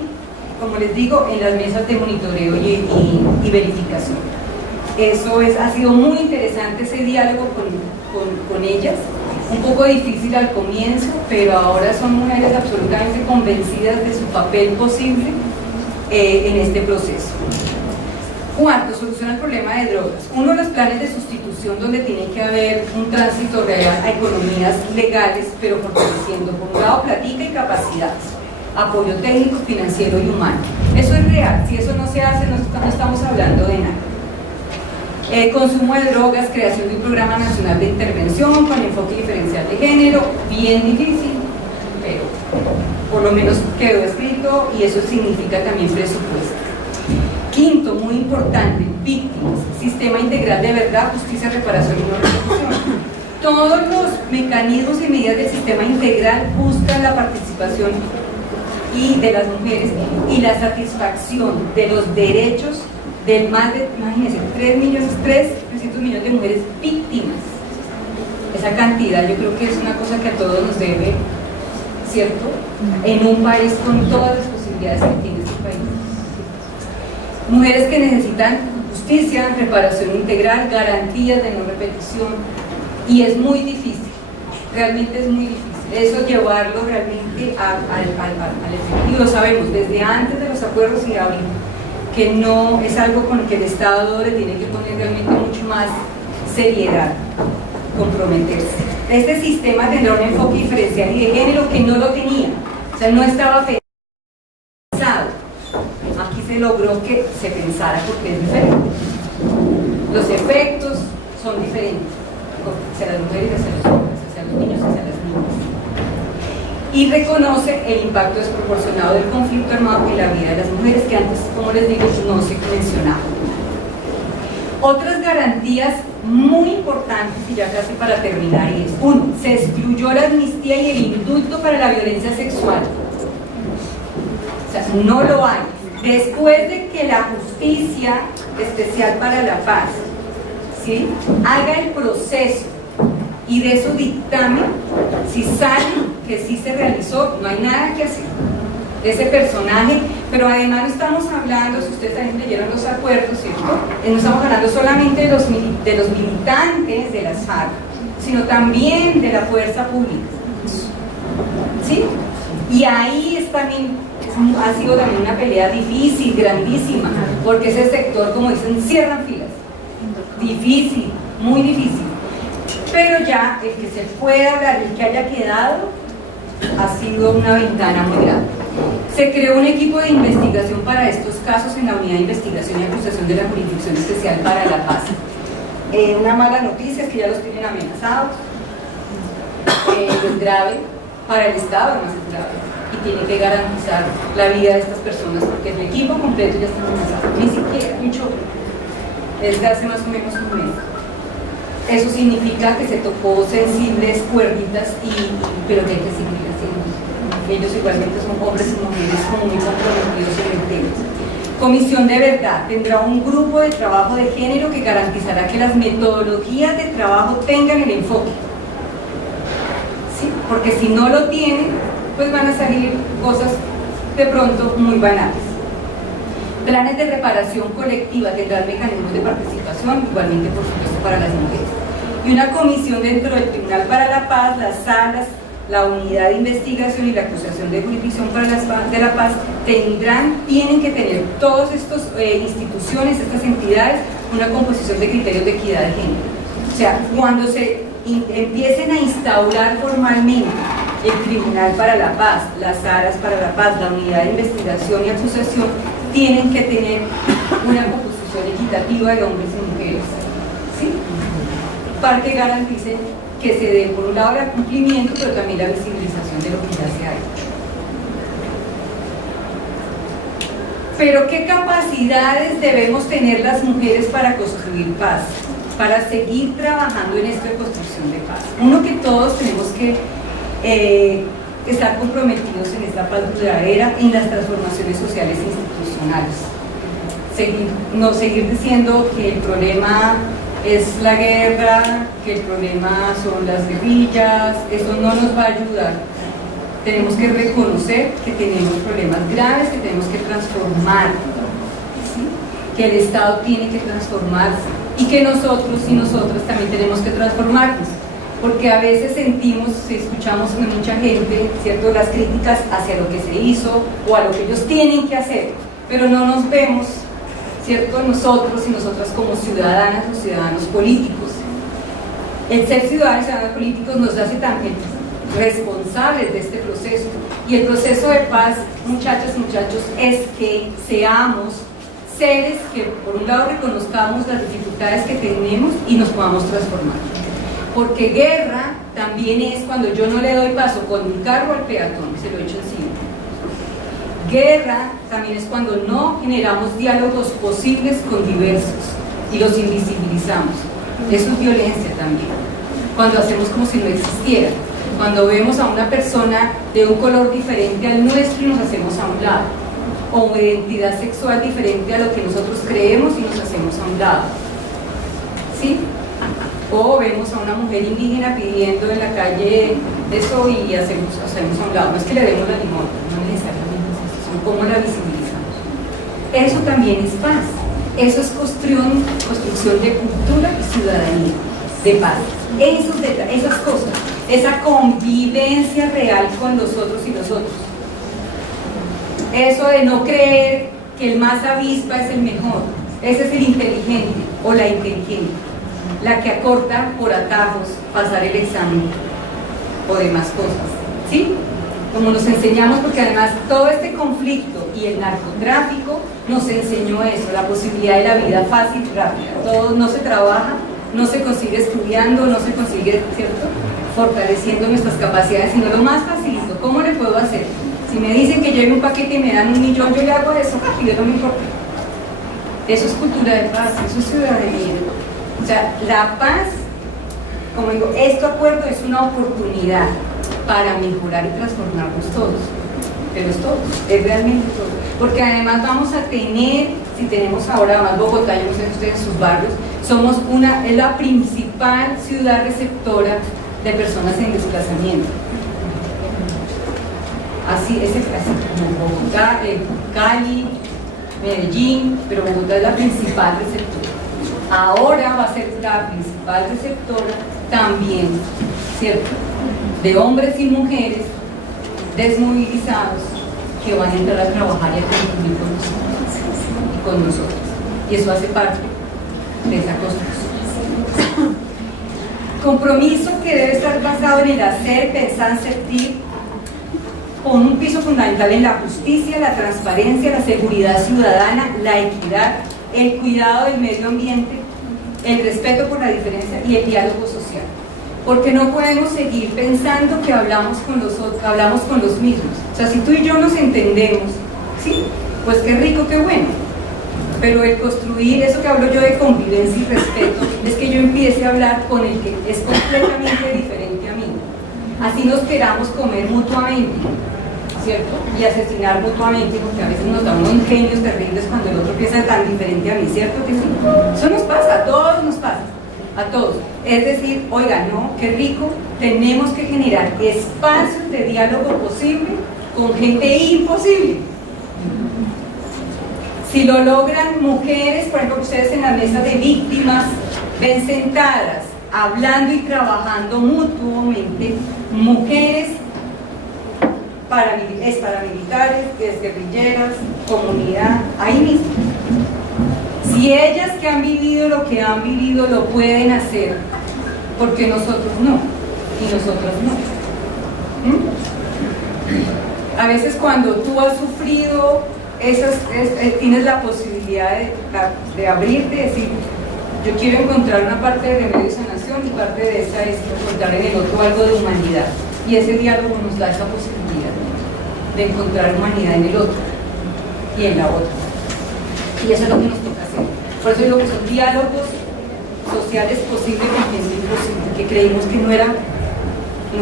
como les digo, en las mesas de monitoreo y verificación. Eso ha sido muy interesante, ese diálogo con ellas, un poco difícil al comienzo, pero ahora son mujeres absolutamente convencidas de su papel posible en este proceso. Cuarto, soluciona el problema de drogas. Uno de los planes de sustitución donde tiene que haber un tránsito real a economías legales, pero fortaleciendo, por un lado, platica y capacidades, apoyo técnico, financiero y humano. Eso es real. Si eso no se hace, no estamos hablando de nada. Consumo de drogas, creación de un programa nacional de intervención con enfoque diferencial de género, bien difícil, pero por lo menos quedó escrito y eso significa también presupuesto. Quinto, muy importante, víctimas, sistema integral de verdad, justicia, reparación y no repetición. Todos los mecanismos y medidas del sistema integral buscan la participación de las mujeres y la satisfacción de los derechos de más de, imagínense, 300 millones de mujeres víctimas. Esa cantidad yo creo que es una cosa que a todos nos debe, ¿cierto? En un país con todas las posibilidades que tiene este país. Mujeres que necesitan justicia, reparación integral, garantías de no repetición, y es muy difícil, realmente es muy difícil eso llevarlo realmente al efectivo. Lo sabemos desde antes de los acuerdos y abril, que no es algo con el que el Estado le tiene que poner realmente mucho más seriedad, comprometerse. Este sistema tendrá un enfoque diferencial y de género que no lo tenía, o sea, no estaba pensado. Aquí se logró que se pensara porque es diferente. Los efectos son diferentes hacia las mujeres, hacia los hombres, hacia los niños, hacia las niñas. Y reconoce el impacto desproporcionado del conflicto armado en la vida de las mujeres, que antes, como les digo, no se mencionaba. Otras garantías muy importantes, y ya casi para terminar, es: 1. Se excluyó la amnistía y el indulto para la violencia sexual. O sea, no lo hay. Después de que la Justicia Especial para la Paz, ¿sí?, haga el proceso y de su dictamen, si sale que sí se realizó, no hay nada que hacer de ese personaje. Pero además no estamos hablando, si ustedes también leyeron los acuerdos, ¿cierto?, no estamos hablando solamente de los militantes de las FARC, sino también de la fuerza pública, ¿sí? Y ahí es también, ha sido también una pelea difícil, grandísima, porque ese sector, como dicen, cierran filas. Difícil, muy difícil. Pero ya el que se pueda hablar, el que haya quedado, ha sido una ventana muy grande. Se creó un equipo de investigación para estos casos en la Unidad de Investigación y Acusación de la Jurisdicción Especial para la Paz. Una mala noticia es que ya los tienen amenazados. Es grave para el Estado, además es grave, y tiene que garantizar la vida de estas personas, porque el equipo completo ya está amenazado, ni siquiera mucho, desde hace más o menos un mes. Eso significa que se tocó sensibles cuerditas, pero que hay que seguir haciendo. Ellos igualmente son hombres y mujeres como muy comprometidos en el tema. Comisión de Verdad tendrá un grupo de trabajo de género que garantizará que las metodologías de trabajo tengan el enfoque, ¿sí? Porque si no lo tienen, pues van a salir cosas de pronto muy banales. Planes de reparación colectiva tendrán mecanismos de participación, igualmente por supuesto para las mujeres. Y una comisión dentro del Tribunal para la Paz, las salas la unidad de investigación y la acusación de jurisdicción para de la paz tienen que tener todas estas instituciones, estas entidades, una composición de criterios de equidad de género. O sea, cuando se empiecen a instaurar formalmente el Tribunal para la Paz, las salas para la paz, la unidad de investigación y acusación, tienen que tener una composición equitativa de hombres y mujeres, ¿sí? Para que garantice que se dé por un lado el cumplimiento, pero también la visibilización de lo que ya se ha hecho. Pero ¿qué capacidades debemos tener las mujeres para construir paz? Para seguir trabajando en esta construcción de paz. Uno, que todos tenemos que estar comprometidos en esta paz duradera, en las transformaciones sociales e institucionales. No seguir diciendo que el problema es la guerra, que el problema son las guerrillas, eso no nos va a ayudar. Tenemos que reconocer que tenemos problemas graves, que tenemos que transformar, ¿sí? Que el Estado tiene que transformarse y que nosotros y nosotras también tenemos que transformarnos, porque a veces sentimos, escuchamos de mucha gente, ¿cierto?, las críticas hacia lo que se hizo o a lo que ellos tienen que hacer, pero no nos vemos, ¿cierto?, nosotros y nosotras como ciudadanas o ciudadanos políticos. El ser ciudadanos y ciudadanos políticos nos hace también responsables de este proceso, y el proceso de paz, muchachas y muchachos, es que seamos seres que por un lado reconozcamos las dificultades que tenemos y nos podamos transformar, porque guerra también es cuando yo no le doy paso con mi carro al peatón, se lo echo encima. Guerra también es cuando no generamos diálogos posibles con diversos y los invisibilizamos. Eso es violencia también, cuando hacemos como si no existiera, cuando vemos a una persona de un color diferente al nuestro y nos hacemos a un lado, o una identidad sexual diferente a lo que nosotros creemos y nos hacemos a un lado, ¿sí? O vemos a una mujer indígena pidiendo en la calle eso y hacemos a un lado. No es que le demos la limón, no necesariamente es eso, son cómo la visibilizamos. Eso también es paz, eso es construcción de cultura y ciudadanía, de paz. Esas cosas, esa convivencia real con nosotros y nosotros. Eso de no creer que el más avispa es el mejor, ese es el inteligente o la inteligente, la que acorta por atajos pasar el examen o demás cosas, ¿sí? Como nos enseñamos, porque además todo este conflicto y el narcotráfico nos enseñó eso, la posibilidad de la vida fácil y rápida. Todo no se trabaja, no se consigue estudiando, no se consigue, ¿cierto?, fortaleciendo nuestras capacidades, sino lo más facilito. ¿Cómo le puedo hacer? Si me dicen que lleve un paquete y me dan 1 millón, yo le hago eso, y no me importa. Eso es cultura de paz, eso es ciudadanía. O sea, la paz, como digo, este acuerdo es una oportunidad para mejorar y transformarnos todos, pero es todo, es realmente todo. Porque además vamos a tener, si tenemos ahora más Bogotá, yo no sé ustedes sus barrios, es la principal ciudad receptora de personas en desplazamiento. Así como Bogotá, Cali, Medellín, pero Bogotá es la principal receptora. Ahora va a ser la principal receptora también, ¿cierto?, de hombres y mujeres desmovilizados que van a entrar a trabajar y a contribuir con nosotros. Y eso hace parte de esa construcción. Compromiso que debe estar basado en el hacer, pensar, sentir, con un piso fundamental en la justicia, la transparencia, la seguridad ciudadana, la equidad, el cuidado del medio ambiente, el respeto por la diferencia y el diálogo social. Porque no podemos seguir pensando que hablamos con los mismos. O sea, si tú y yo nos entendemos, ¿sí?, pues qué rico, qué bueno. Pero el construir, eso que hablo yo de convivencia y respeto, es que yo empiece a hablar con el que es completamente diferente a mí. Así nos queramos comer mutuamente, ¿cierto?, y asesinar mutuamente, porque a veces nos dan unos ingenios terribles cuando el otro piensa tan diferente a mí, ¿cierto que sí? Eso nos pasa, a todos nos pasa, a todos. Es decir, oiga, no, qué rico, tenemos que generar espacios de diálogo posible con gente imposible. Si lo logran mujeres, por ejemplo, ustedes en la mesa de víctimas ven sentadas, hablando y trabajando mutuamente, mujeres es paramilitares, es guerrilleras, comunidad, ahí mismo. Si ellas que han vivido lo que han vivido lo pueden hacer, porque nosotros no, y nosotras no. A veces cuando tú has sufrido, tienes la posibilidad de abrirte y decir, yo quiero encontrar una parte de remedio y sanación y parte de esa es encontrar en el otro algo de humanidad. Y ese diálogo nos da esa posibilidad de encontrar humanidad en el otro y en la otra. Y eso es lo que nos toca hacer. Por eso digo que son diálogos sociales posibles con gente imposible, que creímos que no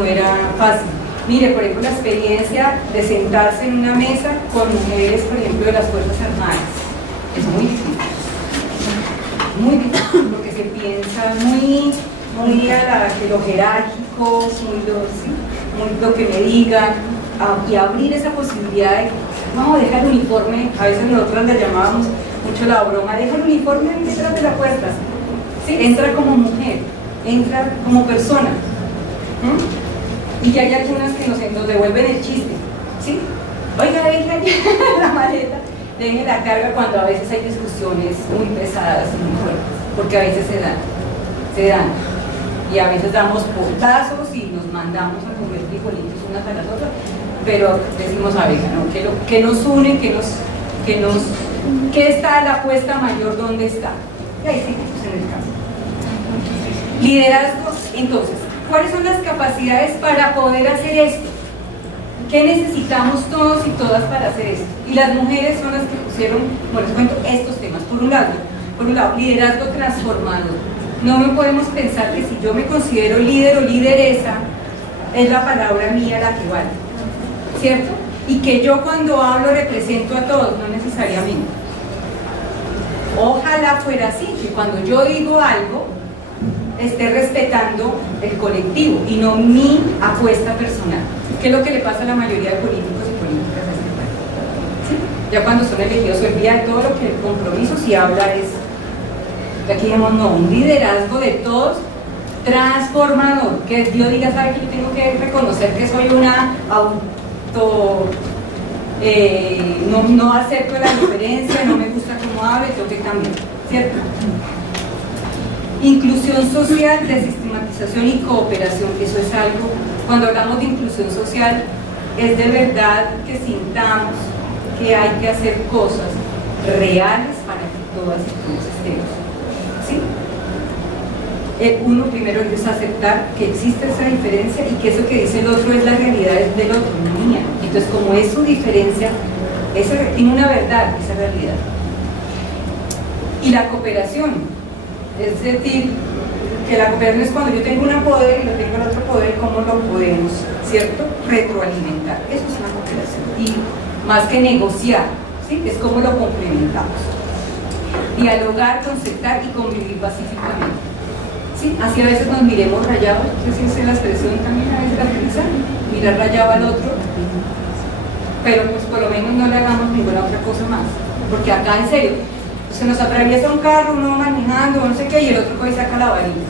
era fácil. Mire, por ejemplo, la experiencia de sentarse en una mesa con mujeres, por ejemplo, de las Fuerzas Armadas, es muy difícil, porque se piensa muy a lo jerárquico, muy lo que me digan, y abrir esa posibilidad de, no, deja el uniforme, a veces nosotros le llamábamos mucho la broma, deja el uniforme detrás de la puerta, ¿sí? Entra como mujer, entra como persona, y ya hay algunas que nos devuelven el chiste, ¿sí? Oiga, deje aquí la maleta, deje la carga, cuando a veces hay discusiones muy pesadas y muy fuertes, porque a veces se dan, y a veces damos portazos y nos mandamos a comer frijolitos unas a las otras, pero decimos, a ver, ¿no? ¿Qué nos une? ¿Qué está la apuesta mayor? ¿Dónde está? Y ahí seguimos en el campo. Liderazgo, entonces, ¿cuáles son las capacidades para poder hacer esto? ¿Qué necesitamos todos y todas para hacer esto? Y las mujeres son las que pusieron, como les cuento, estos temas. Por un lado, liderazgo transformador. No me podemos pensar que si yo me considero líder o lideresa, es la palabra mía la que vale, ¿cierto? Y que yo cuando hablo represento a todos, no necesariamente. Ojalá fuera así, que cuando yo digo algo, esté respetando el colectivo y no mi apuesta personal, que es lo que le pasa a la mayoría de políticos y políticas de este país, ¿sí? Ya cuando son elegidos, se olvida de todo lo que el compromiso si habla es, aquí dijimos, no, un liderazgo de todos transformador, que Dios diga, sabe que yo tengo que reconocer que soy una no acepto la diferencia, no me gusta cómo hablo, tengo que cambiar, ¿cierto? Inclusión social, desestigmatización y cooperación, eso es algo, cuando hablamos de inclusión social, es de verdad que sintamos que hay que hacer cosas reales para que todas y todos estemos, ¿sí? Uno primero es aceptar que existe esa diferencia y que eso que dice el otro es la realidad del otro, no mía. Entonces, como es su diferencia, tiene una verdad, esa realidad. Y la cooperación, es decir, que la cooperación es cuando yo tengo un poder y lo tengo el otro poder, ¿cómo lo podemos, cierto? Retroalimentar. Eso es una cooperación. Y más que negociar, ¿sí? Es cómo lo complementamos. Dialogar, concertar y convivir pacíficamente. ¿Sí? Así a veces nos miremos rayados, no sé si es la expresión también a veces la utilizan, mirar rayado al otro, pero pues por lo menos no le hagamos ninguna otra cosa más, porque acá en serio, se nos atraviesa un carro, uno manejando, no sé qué, y el otro coge y saca la varilla.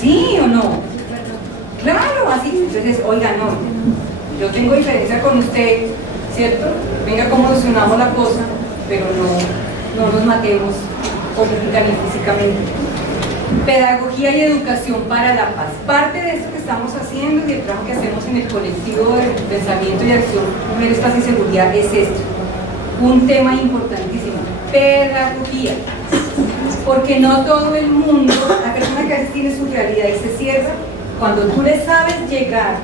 ¿Sí o no? Claro, así, entonces, oiga, no, yo tengo diferencia con usted, ¿cierto? Venga, cómo solucionamos la cosa, pero no nos matemos política ni físicamente. Pedagogía y educación para la paz. Parte de esto que estamos haciendo y el trabajo que hacemos en el colectivo de pensamiento y acción Mujeres, Paz y Seguridad es esto, un tema importantísimo, pedagogía, porque no todo el mundo, la persona que a veces tiene su realidad y se cierra, cuando tú le sabes llegar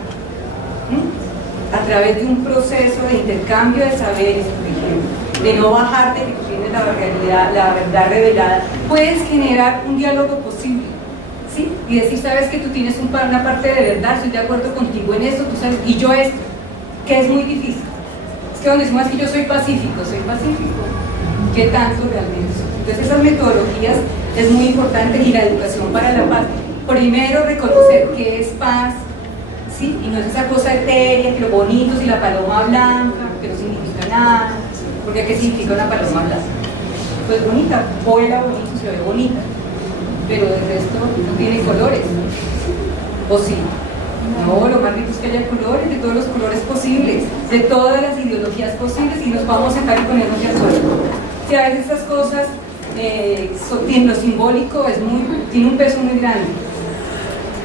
a través de un proceso de intercambio de saberes, por ejemplo, de no bajarte que tú tienes la realidad, la verdad revelada, puedes generar un diálogo posible, ¿sí? Y decir, sabes que tú tienes una parte de verdad, estoy de acuerdo contigo en esto, tú sabes, y yo esto, que es muy difícil. Es que cuando decimos que yo soy pacífico, ¿qué tanto realmente soy? Entonces esas metodologías es muy importante y la educación para la paz. Primero reconocer qué es paz, ¿sí? Y no es esa cosa etérea, que lo bonito, si la paloma blanca, que no significa nada, porque ¿qué significa una paloma blanca? Pues bonita, vuela bonito, se ve bonita, pero el resto no tiene colores, ¿o sí? No, lo más rico es que haya colores, de todos los colores posibles, de todas las ideologías posibles, y nos vamos a sentar y ponernos de acuerdo. Si a veces estas cosas, lo simbólico tiene un peso muy grande,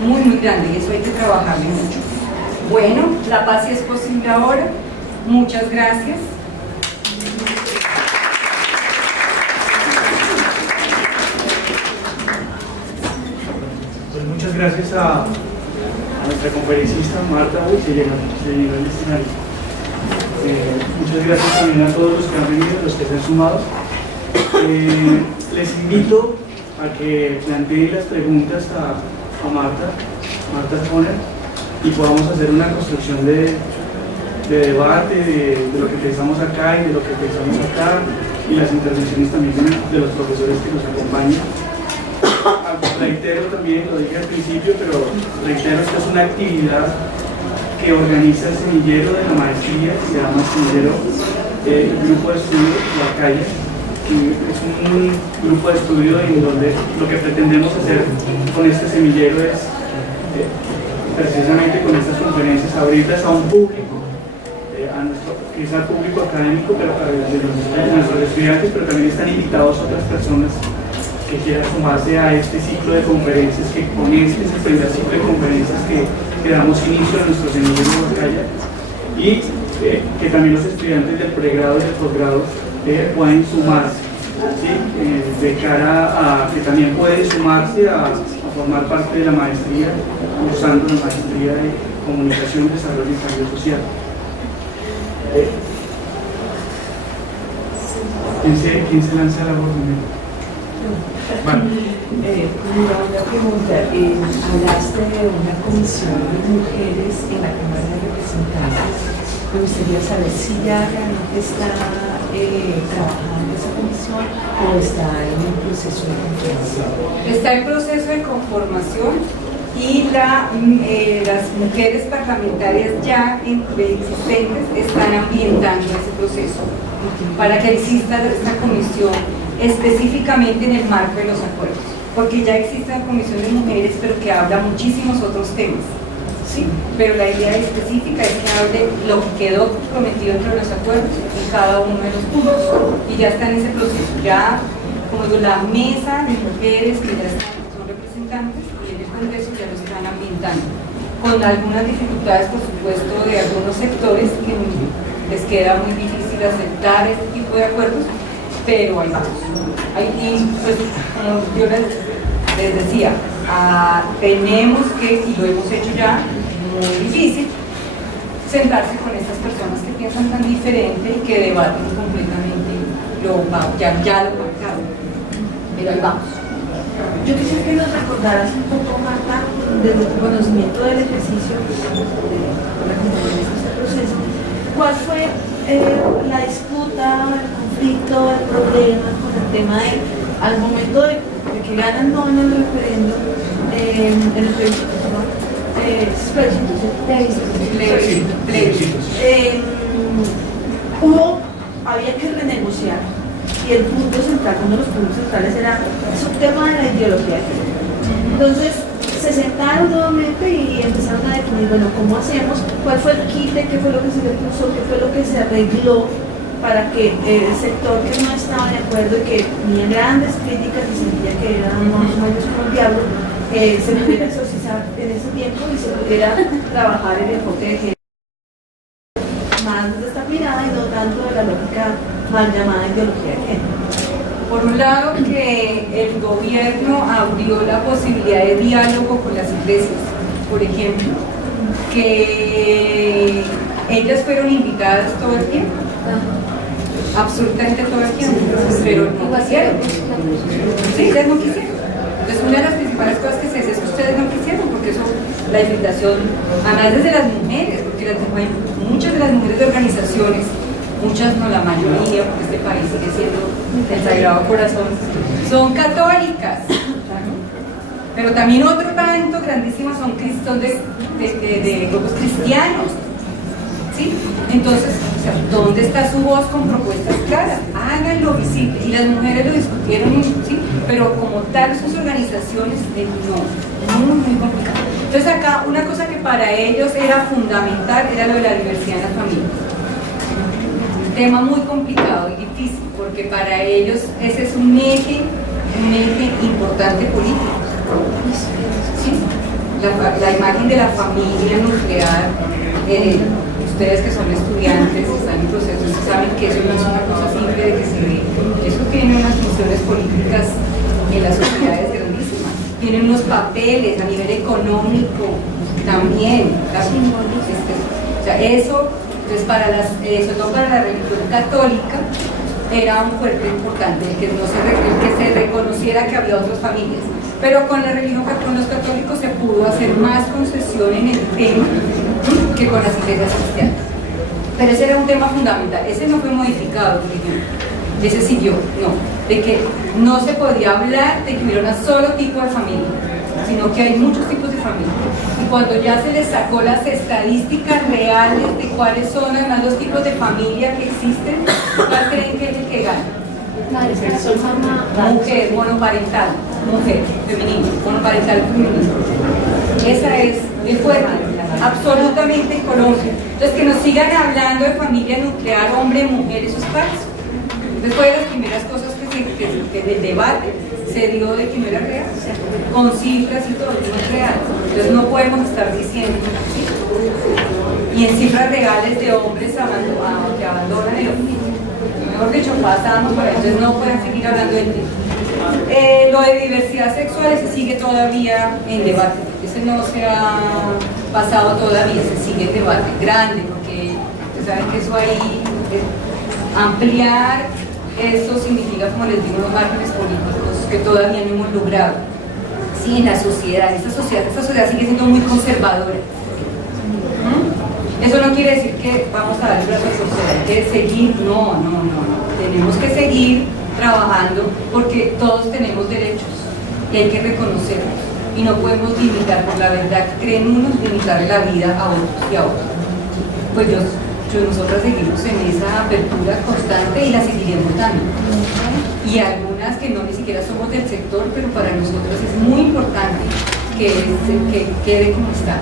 muy grande, y eso hay que trabajarle mucho. Bueno, la paz sí es posible ahora. Muchas gracias. Pues muchas gracias a nuestra conferencista Marta. Uy, se llenó el escenario. Muchas gracias también a todos los que han venido, los que se han sumado. Les invito a que planteen las preguntas a Marta Sponer, y podamos hacer una construcción de debate de lo que pensamos acá y de lo que pensamos acá, y las intervenciones también de los profesores que nos acompañan. Reitero también, lo dije al principio, pero reitero que es una actividad que organiza el semillero de la maestría, que se llama Semillero Grupo de Estudio Huacaya, que es un grupo de estudio en donde lo que pretendemos hacer con este semillero es precisamente con estas conferencias abrirlas a un público, quizá público académico, pero de nuestros estudiantes, pero también están invitados otras personas que quieran sumarse a este ciclo de conferencias, que con este es el primer ciclo de conferencias que damos inicio a nuestro semillero de Huacaya, y que también los estudiantes del pregrado y del posgrado pueden sumarse, ¿sí? De cara a que también pueden sumarse a formar parte de la maestría, cursando la maestría de Comunicación, Desarrollo y Cambio Social. ¿Quién se lanza la voz? Bueno. Una pregunta, hablaste de una comisión de mujeres en la Cámara de Representantes. Me gustaría saber si ya realmente está trabajando esa comisión o está en un proceso de conformación. Está en proceso de conformación, y las mujeres parlamentarias ya existentes están ambientando ese proceso para que exista esta comisión específicamente en el marco de los acuerdos, porque ya existe la comisión de mujeres, pero que habla muchísimos otros temas, ¿sí? Pero la idea específica es que hable lo que quedó prometido entre los acuerdos y cada uno de los puntos, y ya está en ese proceso. Ya, como digo, la mesa de mujeres que ya son representantes y en el Congreso ya lo están ambientando, con algunas dificultades, por supuesto, de algunos sectores que les queda muy difícil aceptar este tipo de acuerdos, pero ahí vamos. Y pues, como yo les decía, tenemos que, y lo hemos hecho ya, muy difícil, sentarse con estas personas que piensan tan diferente y que debaten completamente ya lo marcaron. Pero ahí vamos. Yo quisiera que nos recordaras un poco, Marta, desde tu conocimiento del ejercicio, con la que este proceso, ¿cuál fue la disputa, el conflicto, el problema con el tema de, al momento de que ganan no en el referéndum, en el plebiscito, ¿no? Había que renegociar, y el punto central, uno de los puntos centrales era su tema de la ideología de género. Entonces se sentaron nuevamente y empezaron a definir, bueno, ¿cómo hacemos? ¿Cuál fue el quite? ¿Qué fue lo que se le puso? ¿Qué fue lo que se arregló para que el sector que no estaba de acuerdo y que tenía grandes críticas y sentía que eran unos años como el diablo, se pudiera exorcizar en ese tiempo y se pudiera trabajar en el enfoque de género más desde esta mirada y no tanto de la lógica mal llamada ideología de género? Por un lado, que el gobierno abrió la posibilidad de diálogo con las iglesias, por ejemplo, que ellas fueron invitadas todo el tiempo, absolutamente todo el tiempo, pero no quisieron. Sí, ellas no quisieron. Entonces, una de las principales cosas que se dice es que ustedes no quisieron, porque eso, la invitación, además desde las mujeres, porque muchas de las mujeres de organizaciones, muchas no, la mayoría, porque este país sigue siendo el Sagrado Corazón, son católicas, pero también otro tanto grandísimo son de grupos cristianos, ¿sí? Entonces, o sea, ¿dónde está su voz con propuestas claras? Háganlo visible, y las mujeres lo discutieron, ¿sí? Pero como tal sus organizaciones, no, muy complicado. Entonces acá una cosa que para ellos era fundamental era lo de la diversidad en las familias. Tema muy complicado y difícil, porque para ellos ese es un eje importante político. ¿Sí? La imagen de la familia nuclear, ustedes que son estudiantes, están en proceso, saben que eso no es una cosa simple de que se ve, eso tiene unas funciones políticas en las sociedades grandísimas, tiene unos papeles a nivel económico también, o sea, eso, entonces sobre todo para la religión católica, era un fuerte importante, el que se reconociera que había otras familias. Pero con la religión, con los católicos se pudo hacer más concesión en el tema que con las iglesias cristianas. Pero ese era un tema fundamental, ese no fue modificado, por ejemplo, ese siguió, no, de que no se podía hablar de que hubiera un solo tipo de familia, sino que hay muchos tipos de familia. Y cuando ya se les sacó las estadísticas reales de cuáles son además los tipos de familia que existen, ¿cuál creen que es el que gana? Mujer, monoparental, mujer, femenino, monoparental, femenino. Esa es el fuerte, absolutamente en Colombia. Entonces, que nos sigan hablando de familia nuclear, hombre, mujer, eso es falso. Entonces, fue de las primeras cosas que del debate se dio de que no era real, con cifras y todo, no es real. Entonces, no podemos estar diciendo, ¿sí? Y en cifras reales de hombres que abandonan el hogar. Mejor dicho, pasamos por ahí, entonces no pueden seguir hablando del tema. Lo de diversidad sexual se sigue todavía en debate, ese no se ha pasado todavía, se sigue en debate grande, porque ustedes saben que eso ahí, ampliar eso significa, como les digo, los márgenes políticos que todavía no hemos logrado. Sí, en la sociedad, esta sociedad sigue siendo muy conservadora. Eso no quiere decir que vamos a dar brazo a la sociedad, hay que seguir, no, tenemos que seguir trabajando porque todos tenemos derechos y hay que reconocerlos y no podemos limitar por la verdad que creen unos, limitar la vida a otros y a otros. Pues nosotros seguimos en esa apertura constante y la seguiremos dando. Y algunas que no ni siquiera somos del sector, pero para nosotros es muy importante que quede como está.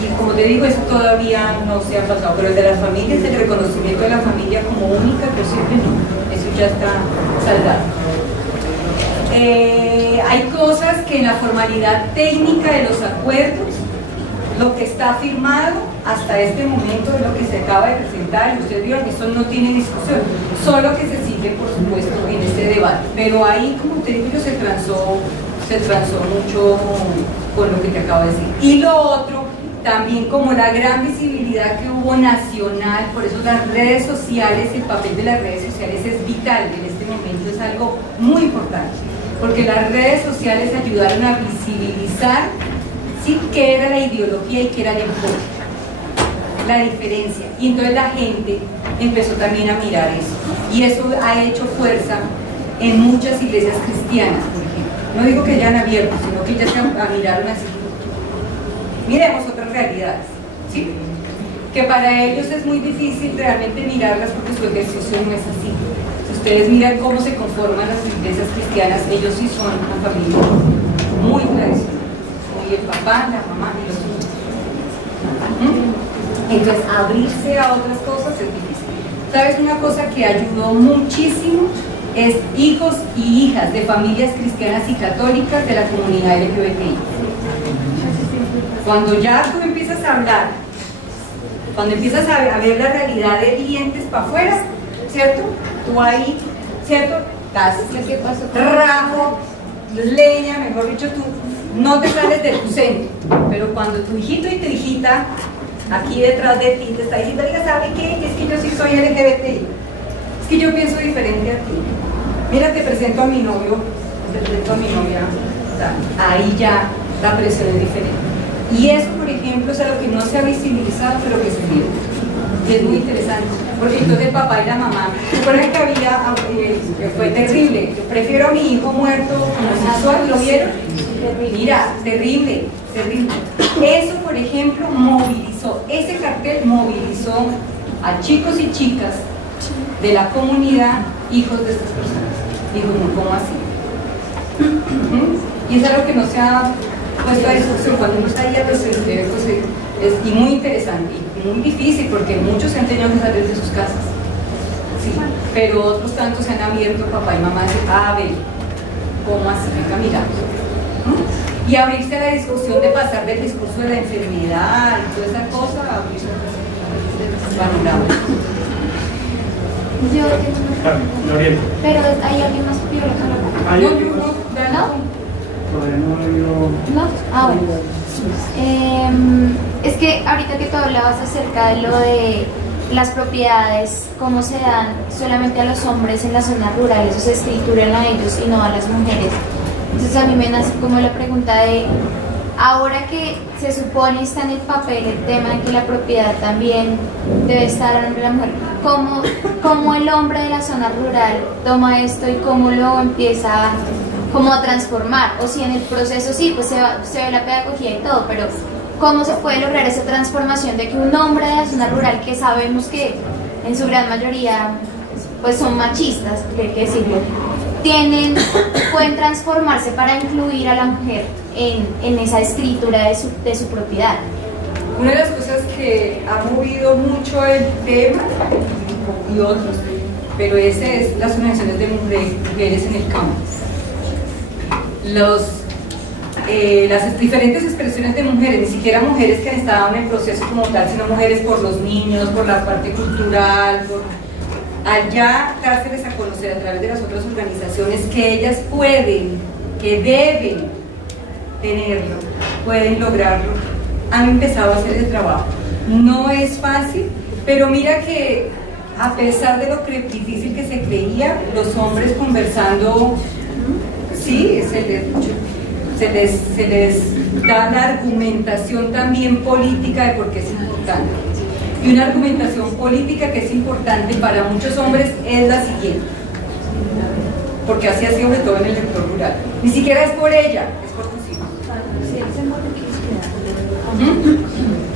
Y como te digo, eso todavía no se ha pasado, pero el de las familias, el reconocimiento de la familia como única, pues siempre no, eso ya está saldado. Hay cosas que en la formalidad técnica de los acuerdos, lo que está firmado hasta este momento es lo que se acaba de presentar, y ustedes vieron que eso no tiene discusión, solo que se sigue, por supuesto, en este debate, pero ahí, como te digo, se transó mucho con lo que te acabo de decir. Y lo otro, también como la gran visibilidad que hubo nacional, por eso las redes sociales, el papel de las redes sociales es vital en este momento, es algo muy importante, porque las redes sociales ayudaron a visibilizar, ¿sí?, qué era la ideología y qué era el enfoque, la diferencia, y entonces la gente empezó también a mirar eso, y eso ha hecho fuerza en muchas iglesias cristianas, por ejemplo. No digo que ya han abierto, sino que ya se miraron así. Miremos otras realidades, ¿sí? Que para ellos es muy difícil realmente mirarlas porque su ejercicio no es así. Si ustedes miran cómo se conforman las iglesias cristianas, ellos sí son una familia muy tradicional, muy el papá, la mamá y los hijos. Entonces, abrirse a otras cosas es difícil. ¿Sabes una cosa que ayudó muchísimo? Es hijos y hijas de familias cristianas y católicas de la comunidad LGBTI. Cuando ya tú empiezas a hablar, cuando empiezas a ver la realidad de dientes para afuera, ¿cierto? Tú ahí, ¿cierto? Das rajo, leña, mejor dicho, tú no te sales de tu centro. Pero cuando tu hijito y tu hijita, aquí detrás de ti, te está diciendo, oiga, ¿sabe qué? Es que yo sí soy LGBTI. Es que yo pienso diferente a ti. Mira, te presento a mi novio, te presento a mi novia. O sea, ahí ya la presión es diferente. Y eso, por ejemplo, es algo que no se ha visibilizado, pero que se vio. Y es muy interesante, porque entonces el papá y la mamá, recuerden que había, que fue terrible, yo prefiero a mi hijo muerto homosexual, ¿lo vieron? Mira, terrible, terrible. Eso, por ejemplo, movilizó, ese cartel movilizó a chicos y chicas de la comunidad, hijos de estas personas. Digo, no, ¿cómo así? Y es algo que no se ha puesto a discusión cuando uno está ahí al frente, pues es y muy interesante y muy difícil porque muchos se han tenido que salir de sus casas, sí, pero otros tantos se han abierto, papá y mamá dicen, ve, ¿cómo así? Venga, mira. Y abrirse a la discusión de pasar del discurso de la enfermedad y toda esa cosa a abrirse al panorama. Yo tengo una pregunta. Pero hay alguien más que quiere hablar. ¿No? Todavía no he oído. ¿No? Bueno. Es que ahorita que tú hablabas acerca de lo de las propiedades, cómo se dan solamente a los hombres en las zonas rurales, o se escrituran a ellos y no a las mujeres. Entonces a mí me nace como la pregunta de, ahora que se supone está en el papel el tema de que la propiedad también debe estar a nombre de la mujer, ¿cómo el hombre de la zona rural toma esto y cómo lo empieza como a transformar? O si en el proceso sí, pues se ve la pedagogía y todo, pero ¿cómo se puede lograr esa transformación de que un hombre de la zona rural, que sabemos que en su gran mayoría pues son machistas, hay que decirlo, pueden transformarse para incluir a la mujer en esa escritura de su propiedad? Una de las cosas que ha movido mucho el tema y otros, pero ese es las organizaciones de mujeres en el campo. Las diferentes expresiones de mujeres, ni siquiera mujeres que han estado en el proceso como tal, sino mujeres por los niños, por la parte cultural, al ya dárseles a conocer a través de las otras organizaciones que ellas pueden, que deben tenerlo, pueden lograrlo, han empezado a hacer el trabajo. No es fácil, pero mira que a pesar de lo difícil que se creía, los hombres conversando, sí, se les da la argumentación también política de por qué es importante. Y una argumentación política que es importante para muchos hombres es la siguiente, porque así ha sido sobre todo en el sector rural. Ni siquiera es por ella, es por tus hijos.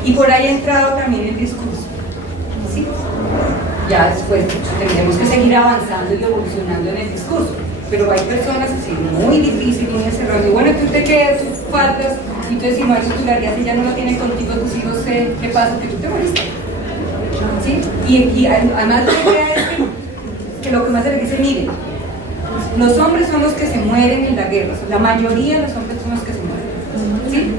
Y por ahí ha entrado también el discurso. ¿Sí? Ya después tendremos que seguir avanzando y evolucionando en el discurso. Pero hay personas así muy difíciles, muy encerradas. Y bueno, ¿tú te quedas? ¿Tú faltas? Y tú decís, no, eso tú la harías y ya no lo tiene contigo, tus hijos, ¿qué pasa? Que tú te moriste. ¿Sí? Y además la idea es que lo que más se le dice, miren, los hombres son los que se mueren en la guerra, la mayoría de los hombres son los que se mueren. ¿Sí?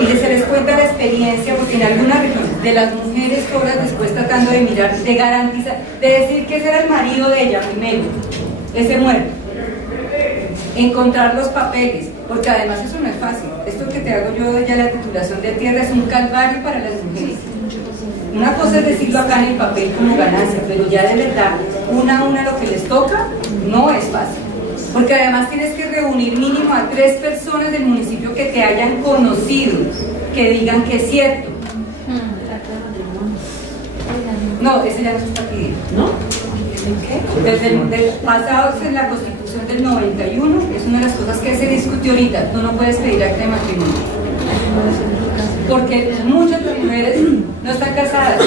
Y se les cuenta la experiencia, porque en algunas regiones de las mujeres todas después tratando de mirar, de garantizar, de decir que ese era el marido de ella primero, ese muerto, encontrar los papeles, porque además eso no es fácil. Esto que te hago yo ya, la titulación de tierra, es un calvario para las mujeres. Una cosa es decirlo acá en el papel como ganancia, pero ya de verdad, una a una lo que les toca no es fácil. Porque además tienes que reunir mínimo a 3 personas del municipio que te hayan conocido, que digan que es cierto. No, ese ya no se está pidiendo. ¿No? ¿Qué? Desde el pasado, en la Constitución del 91, es una de las cosas que se discutió ahorita. Tú no puedes pedir acta de matrimonio. Porque muchas mujeres no están casadas.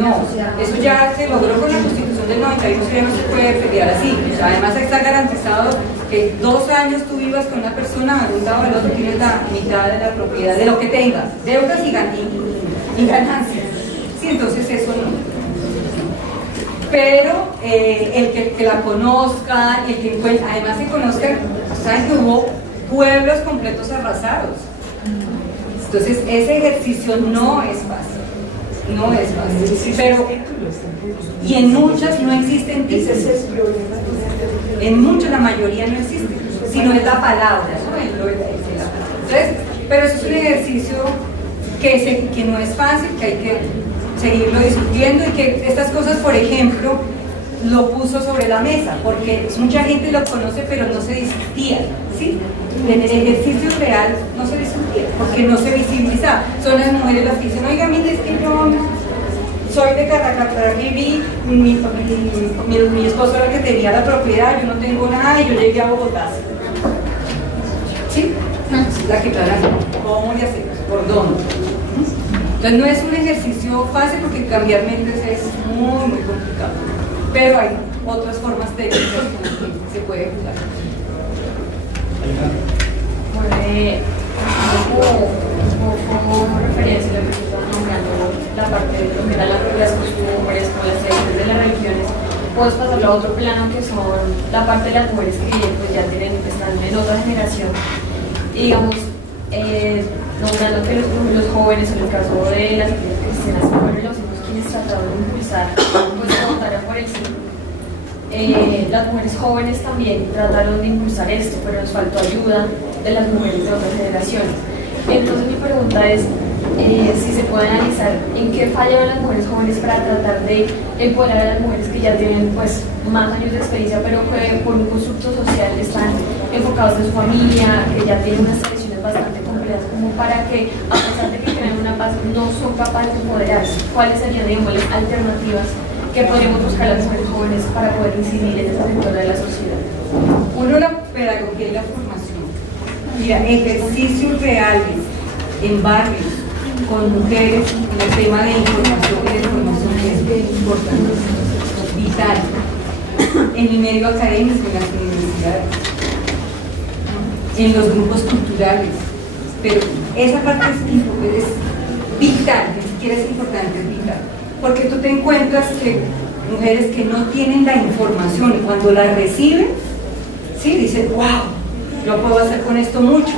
No, eso ya se logró con la Constitución del 91, ya no se puede pelear así. O sea, además está garantizado que 2 años tú vivas con una persona, de un lado al otro tienes la mitad de la propiedad, de lo que tengas, deudas y ganancias. Sí, entonces eso no. Pero el que la conozca, el que encuentre, además se conozcan, saben que hubo pueblos completos arrasados. Entonces ese ejercicio no es fácil. No es fácil, pero y en muchas no existen títulos. En muchas, la mayoría no existe, sino es la palabra, ¿no? Entonces, pero eso es un ejercicio que no es fácil, que hay que seguirlo discutiendo y que estas cosas, por ejemplo, lo puso sobre la mesa, porque mucha gente lo conoce pero no se discutía, ¿sí? En el ejercicio real no se discutía, porque no se visibilizaba. Son las mujeres las que dicen, oiga, mire, es que yo soy de Caracaraquiri, mi esposo era el que tenía la propiedad, yo no tengo nada y yo llegué a Bogotá. ¿Sí? La que plan, ¿cómo le hacemos? ¿Por dónde? Entonces no es un ejercicio fácil porque cambiar mentes es muy, muy complicado. Pero hay otras formas técnicas que se puede jugar. como referencia a lo que se está nombrando, la parte de lo que eran las costumbres, con las tradiciones de las religiones, puedes pasarlo a otro plano que son la parte de las mujeres que pues, ya están en otra generación. Y digamos, nombrando que los jóvenes, en el caso de las iglesias cristianas, fueron los hijos quienes trataron de impulsar, pues que votaran por el sí. Las mujeres jóvenes también trataron de impulsar esto, pero nos faltó ayuda de las mujeres de otras generaciones. Entonces mi pregunta es si se puede analizar en qué fallaban las mujeres jóvenes para tratar de empoderar a las mujeres que ya tienen pues más años de experiencia, pero que por un constructo social están enfocados en su familia, que ya tienen unas tradiciones bastante complejas, como para que a pesar de que crean una paz no son capaces de empoderarse. ¿Cuáles serían, digamos, las alternativas que podríamos buscar las mujeres jóvenes para poder incidir en ese sector de la sociedad? Uno, la pedagogía y la formación. Mira, ejercicios reales en barrios con mujeres en el tema de información y de formación que es importante, vital, en el medio académico, en las universidades, en los grupos culturales. Pero esa parte es vital, ni siquiera es importante, es vital. Porque tú te encuentras que mujeres que no tienen la información y cuando la reciben, sí, dicen, wow, yo puedo hacer con esto mucho.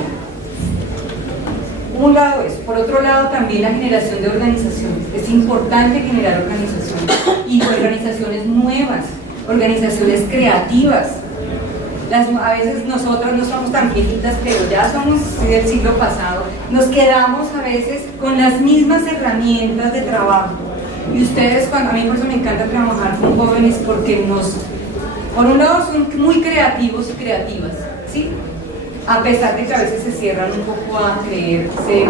Un lado es, por otro lado también la generación de organizaciones. Es importante generar organizaciones y organizaciones nuevas, organizaciones creativas. A veces nosotros no somos tan viejitas, pero ya somos del siglo pasado. Nos quedamos a veces con las mismas herramientas de trabajo. Y ustedes, a mí por eso me encanta trabajar con jóvenes porque por un lado son muy creativos y creativas, ¿sí? A pesar de que a veces se cierran un poco a creerse,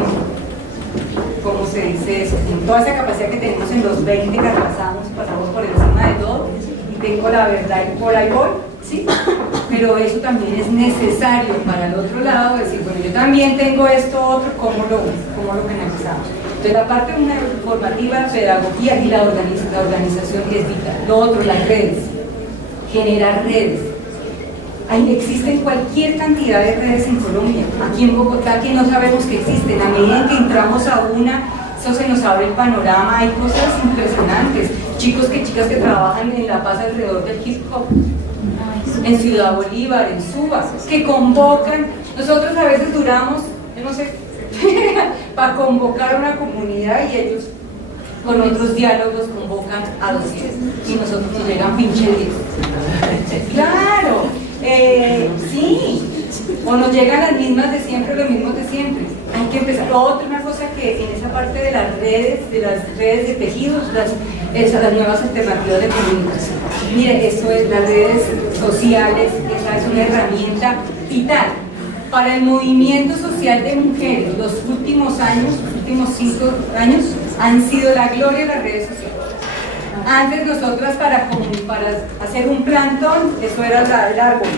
¿cómo se dice eso? Con toda esa capacidad que tenemos en los 20 que pasamos por encima de todo y tengo la verdad y por ahí voy, ¿sí? Pero eso también es necesario para el otro lado, decir, bueno, yo también tengo esto otro, ¿cómo lo canalizamos? Entonces la parte formativa, pedagogía y la organización es vital. Lo otro, las redes, generar redes. Existen cualquier cantidad de redes en Colombia, aquí en Bogotá que no sabemos que existen. A medida que entramos a una, eso se nos abre el panorama, hay cosas impresionantes, chicas que trabajan en La Paz alrededor del hip hop, en Ciudad Bolívar, en Suba, que convocan. Nosotros a veces duramos, yo no sé, para convocar a una comunidad y ellos con otros diálogos convocan a 200 y nosotros nos llegan pinche 10. Claro, sí, o nos llegan las mismas de siempre, los mismos de siempre. Hay que empezar. Otra una cosa que en esa parte de las redes de tejidos, las nuevas alternativas de comunicación. Mire, eso es las redes sociales, esa es una herramienta vital para el movimiento social de mujeres. Los últimos 5 años han sido la gloria de las redes sociales. Antes nosotras para hacer un plantón, eso era el árbol.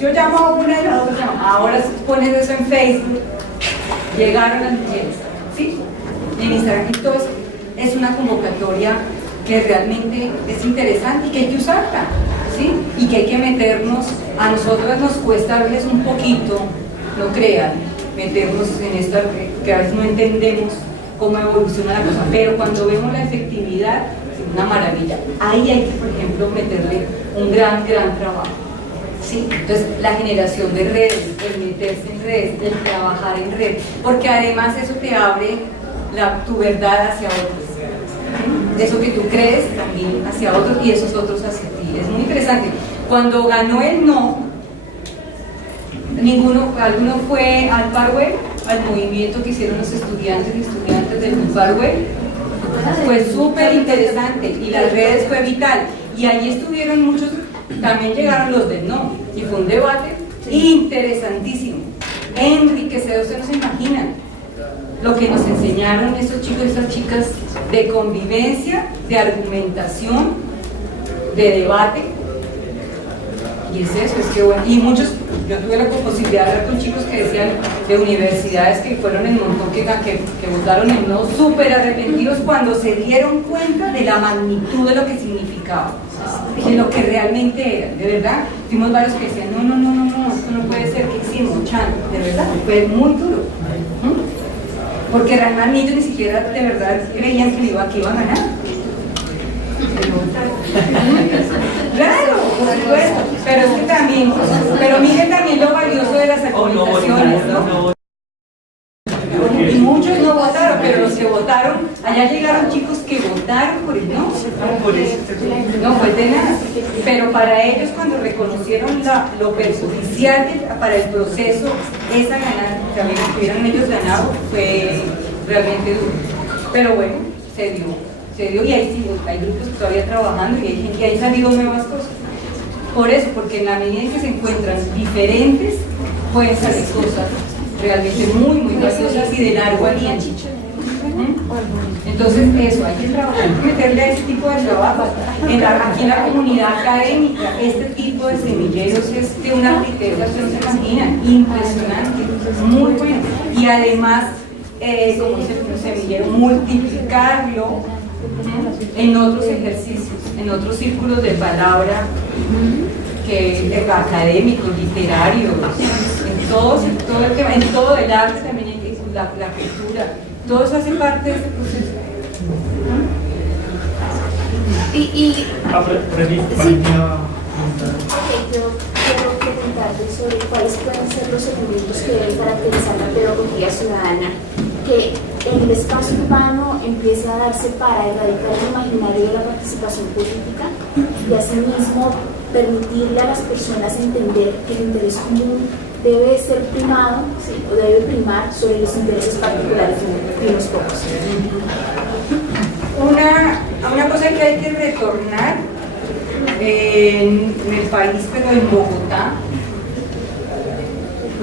Yo llamo a una y la otra llama. Ahora pones eso en Facebook, llegaron las mujeres, ¿sí? En Instagram, y todo eso es una convocatoria que realmente es interesante y que hay que usarla, ¿sí? Y que hay que meternos, a nosotras nos cuesta a veces un poquito, no crean, meternos en esta, que a veces no entendemos cómo evoluciona la cosa, pero cuando vemos la efectividad, es una maravilla. Ahí hay que, por ejemplo, meterle un gran trabajo, ¿sí? Entonces, la generación de redes, el meterse en redes, el trabajar en red, porque además eso te abre tu verdad hacia otros. Eso que tú crees también hacia otros y esos otros hacia ti. Es muy interesante. Cuando ganó el no, alguno fue al Parway, al movimiento que hicieron los estudiantes y estudiantes del Parway. Fue súper interesante y las redes fue vital. Y allí estuvieron muchos, también llegaron los del no. Y fue un debate interesantísimo, enriquecedor, ustedes no se imaginan lo que nos enseñaron esos chicos y esas chicas de convivencia, de argumentación, de debate. Y es eso, es que bueno, y muchos, yo tuve la posibilidad de hablar con chicos que decían de universidades que fueron en montón, que votaron en no, súper arrepentidos cuando se dieron cuenta de la magnitud de lo que significaba, de lo que realmente era, de verdad. Fuimos varios que decían, no, esto no puede ser, que hicimos, Chan, de verdad, fue muy duro. Porque realmente ellos ni siquiera de verdad creían que iban a ganar. Claro, por supuesto, pero es que también, pero miren también lo valioso de las actualizaciones, ¿no? Y muchos no votaron, pero los que votaron, allá llegaron chicos que votaron por el no. No fue tenaz, pero para ellos cuando reconocieron lo perjudicial para el proceso, esa ganancia, también que hubieran ellos ganado, fue realmente duro. Pero bueno, se dio y hay grupos todavía trabajando y hay salido nuevas cosas. Por eso, porque en la medida en que se encuentran diferentes, pueden salir cosas realmente muy valiosas y de largo aliento. Entonces eso, hay que trabajar, hay que meterle a ese tipo de trabajo. Aquí en la comunidad académica, este tipo de semilleros es de una riqueza, ustedes se imaginan, impresionante, muy bueno. Y además, como un semillero, multiplicarlo en otros ejercicios, en otros círculos de palabra, académicos, literarios, en todo el arte también, la cultura, todo eso hace parte de este proceso. Yo quiero preguntarte sobre cuáles pueden ser los elementos que deben caracterizar la pedagogía ciudadana que en el espacio urbano empiece a darse para erradicar el imaginario de la participación política y asimismo permitirle a las personas entender que el interés común debe ser primado, ¿sí?, o debe primar sobre los intereses particulares de unos pocos. Una cosa que hay que retornar en el país, pero en Bogotá,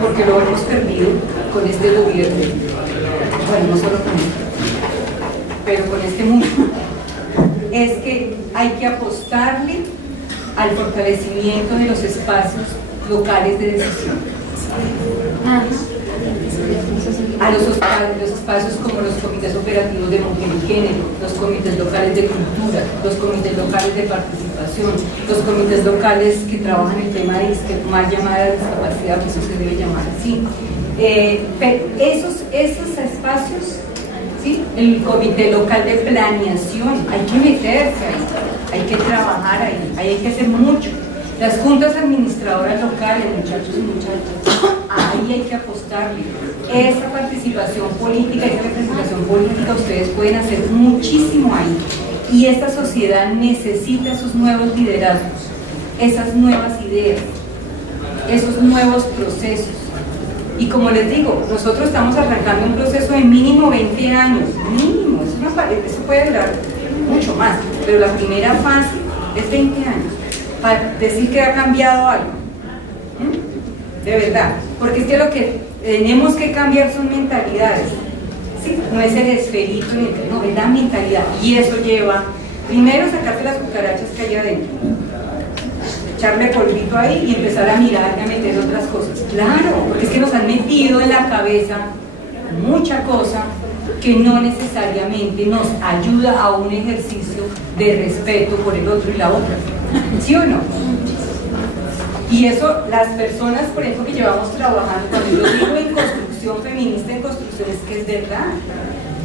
porque lo hemos perdido con este gobierno, bueno, no solo con este, pero con este mundo, es que hay que apostarle al fortalecimiento de los espacios locales de decisión. A los espacios como los comités operativos de mujer y género, los comités locales de cultura, los comités locales de participación, los comités locales que trabajan el tema de mal llamada discapacidad, que eso se debe llamar así. Esos espacios, ¿sí?, el comité local de planeación, hay que meterse ahí, hay que trabajar ahí hay que hacer mucho. Las juntas administradoras locales, muchachos y muchachas, ahí hay que apostarle. Esa participación política, ustedes pueden hacer muchísimo ahí. Y esta sociedad necesita esos nuevos liderazgos, esas nuevas ideas, esos nuevos procesos. Y como les digo, nosotros estamos arrancando un proceso de mínimo 20 años, mínimo, eso puede durar mucho más, pero la primera fase es 20 años. Para decir que ha cambiado algo, de verdad, porque es que lo que tenemos que cambiar son mentalidades, ¿sí? No es el esferito, no, es la mentalidad, y eso lleva, primero sacarse las cucarachas que hay adentro, echarle polvito ahí y empezar a mirar, a meter otras cosas, claro, porque es que nos han metido en la cabeza mucha cosa que no necesariamente nos ayuda a un ejercicio de respeto por el otro y la otra. ¿Sí o no? Y eso, las personas, por ejemplo, que llevamos trabajando, cuando yo digo en construcción, feminista en construcción, es que es verdad.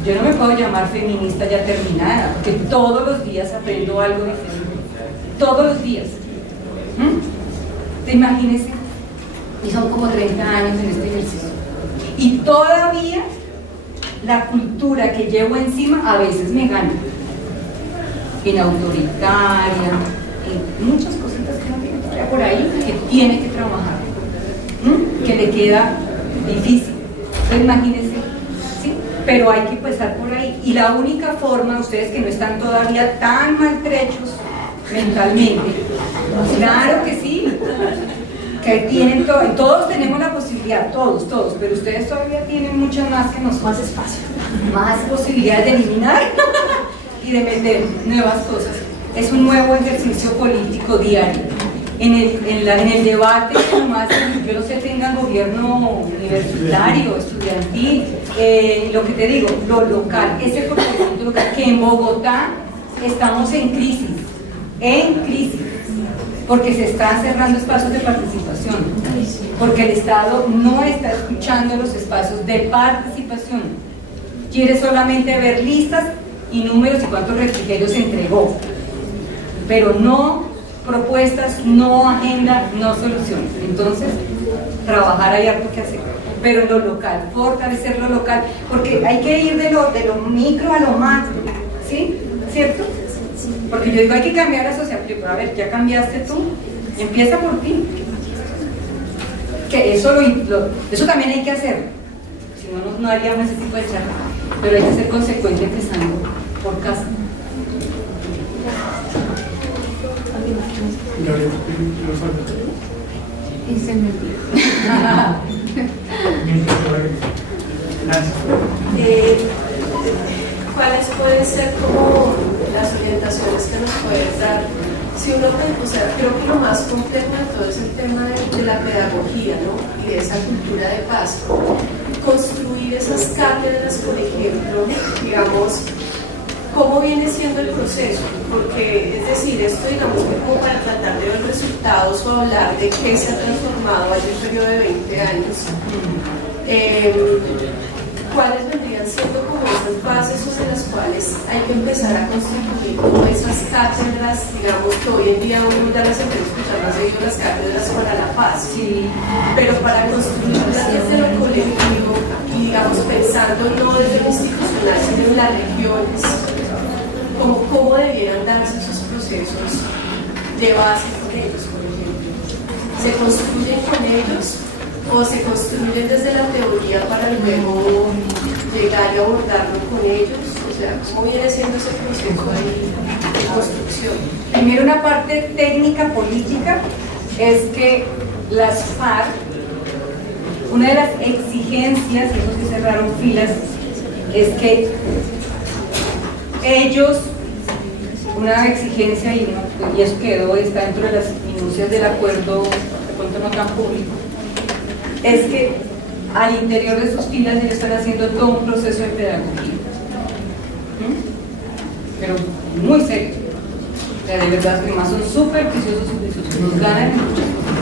Yo no me puedo llamar feminista ya terminada, porque todos los días aprendo algo diferente. Todos los días. ¿Te imaginas? Y son como 30 años en este ejercicio. Y todavía la cultura que llevo encima a veces me gana. En autoritaria, en muchas cositas que no tiene todavía por ahí, que tiene que trabajar, que le queda difícil. Entonces, imagínense, ¿sí? Pero hay que empezar por ahí. Y la única forma, ustedes que no están todavía tan maltrechos mentalmente, claro que sí, que tienen todos tenemos la posibilidad, todos, pero ustedes todavía tienen muchas más que nosotros, más espacio, más posibilidades de eliminar y de meter nuevas cosas. Es un nuevo ejercicio político diario en el debate, nomás, yo no sé, tengan gobierno universitario, estudiantil, lo que te digo, lo local, ese fortalecimiento local, que en Bogotá estamos en crisis, porque se están cerrando espacios de participación, porque el Estado no está escuchando los espacios de participación, quiere solamente ver listas y números y cuántos refrigerios se entregó, pero no propuestas, no agenda, no soluciones. Entonces, trabajar hay algo que hacer, pero en lo local, fortalecer lo local, porque hay que ir de lo micro a lo macro, ¿sí? ¿Cierto? Porque yo digo, hay que cambiar la sociedad, pero a ver, ya cambiaste tú, empieza por ti. Que eso también hay que hacer, si no, no haríamos ese tipo de charla, pero hay que ser consecuente empezando por casa. Y se me ¿Cuáles pueden ser como las orientaciones que nos puedes dar? Si uno, o sea, creo que lo más complejo de todo es el tema de la pedagogía, ¿no? Y de esa cultura de paz. Construir esas cátedras, por ejemplo, digamos, ¿cómo viene siendo el proceso? Porque, es decir, esto digamos que como para tratar de ver resultados o hablar de qué se ha transformado en un periodo de 20 años, ¿cuáles vendrían siendo como esas bases sobre las cuales hay que empezar a constituir como esas cátedras, digamos que hoy en día uno ya las empieza a escuchar más seguido, las cátedras para la paz, sí, pero para construirlas desde lo colectivo y digamos pensando no desde lo institucional, sino en las regiones, ¿cómo debieran darse esos procesos de base con ellos, por ejemplo? ¿Se construyen con ellos o se construyen desde la teoría para luego llegar y abordarlo con ellos? O sea, ¿cómo viene siendo ese proceso ahí de construcción? Primero, una parte técnica política es que las FARC, una de las exigencias, esos que cerraron filas, es que ellos, una exigencia, y eso quedó, está dentro de las minucias del acuerdo, de pronto no tan público, es que al interior de sus filas ellos están haciendo todo un proceso de pedagogía, pero muy serio. O sea, de verdad, que más son súper juiciosos, nos ganan en muchas cosas.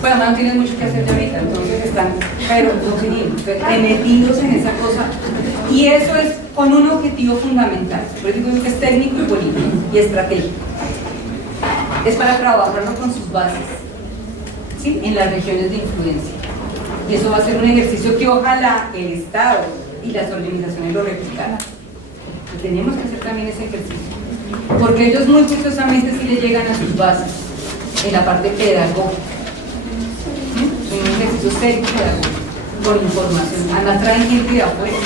Bueno, además no tienen mucho que hacer de ahorita, entonces están, pero metidos en esa cosa, y eso es con un objetivo fundamental, por eso digo que es técnico y político y estratégico. Es para trabajarlo con sus bases, ¿sí? En las regiones de influencia. Y eso va a ser un ejercicio que ojalá el Estado y las organizaciones lo replicaran. Tenemos que hacer también ese ejercicio, porque ellos muy juiciosamente sí le llegan a sus bases en la parte pedagógica. ¿Sí? Un ejercicio serio pedagógico, con información. Además traen gente de afuera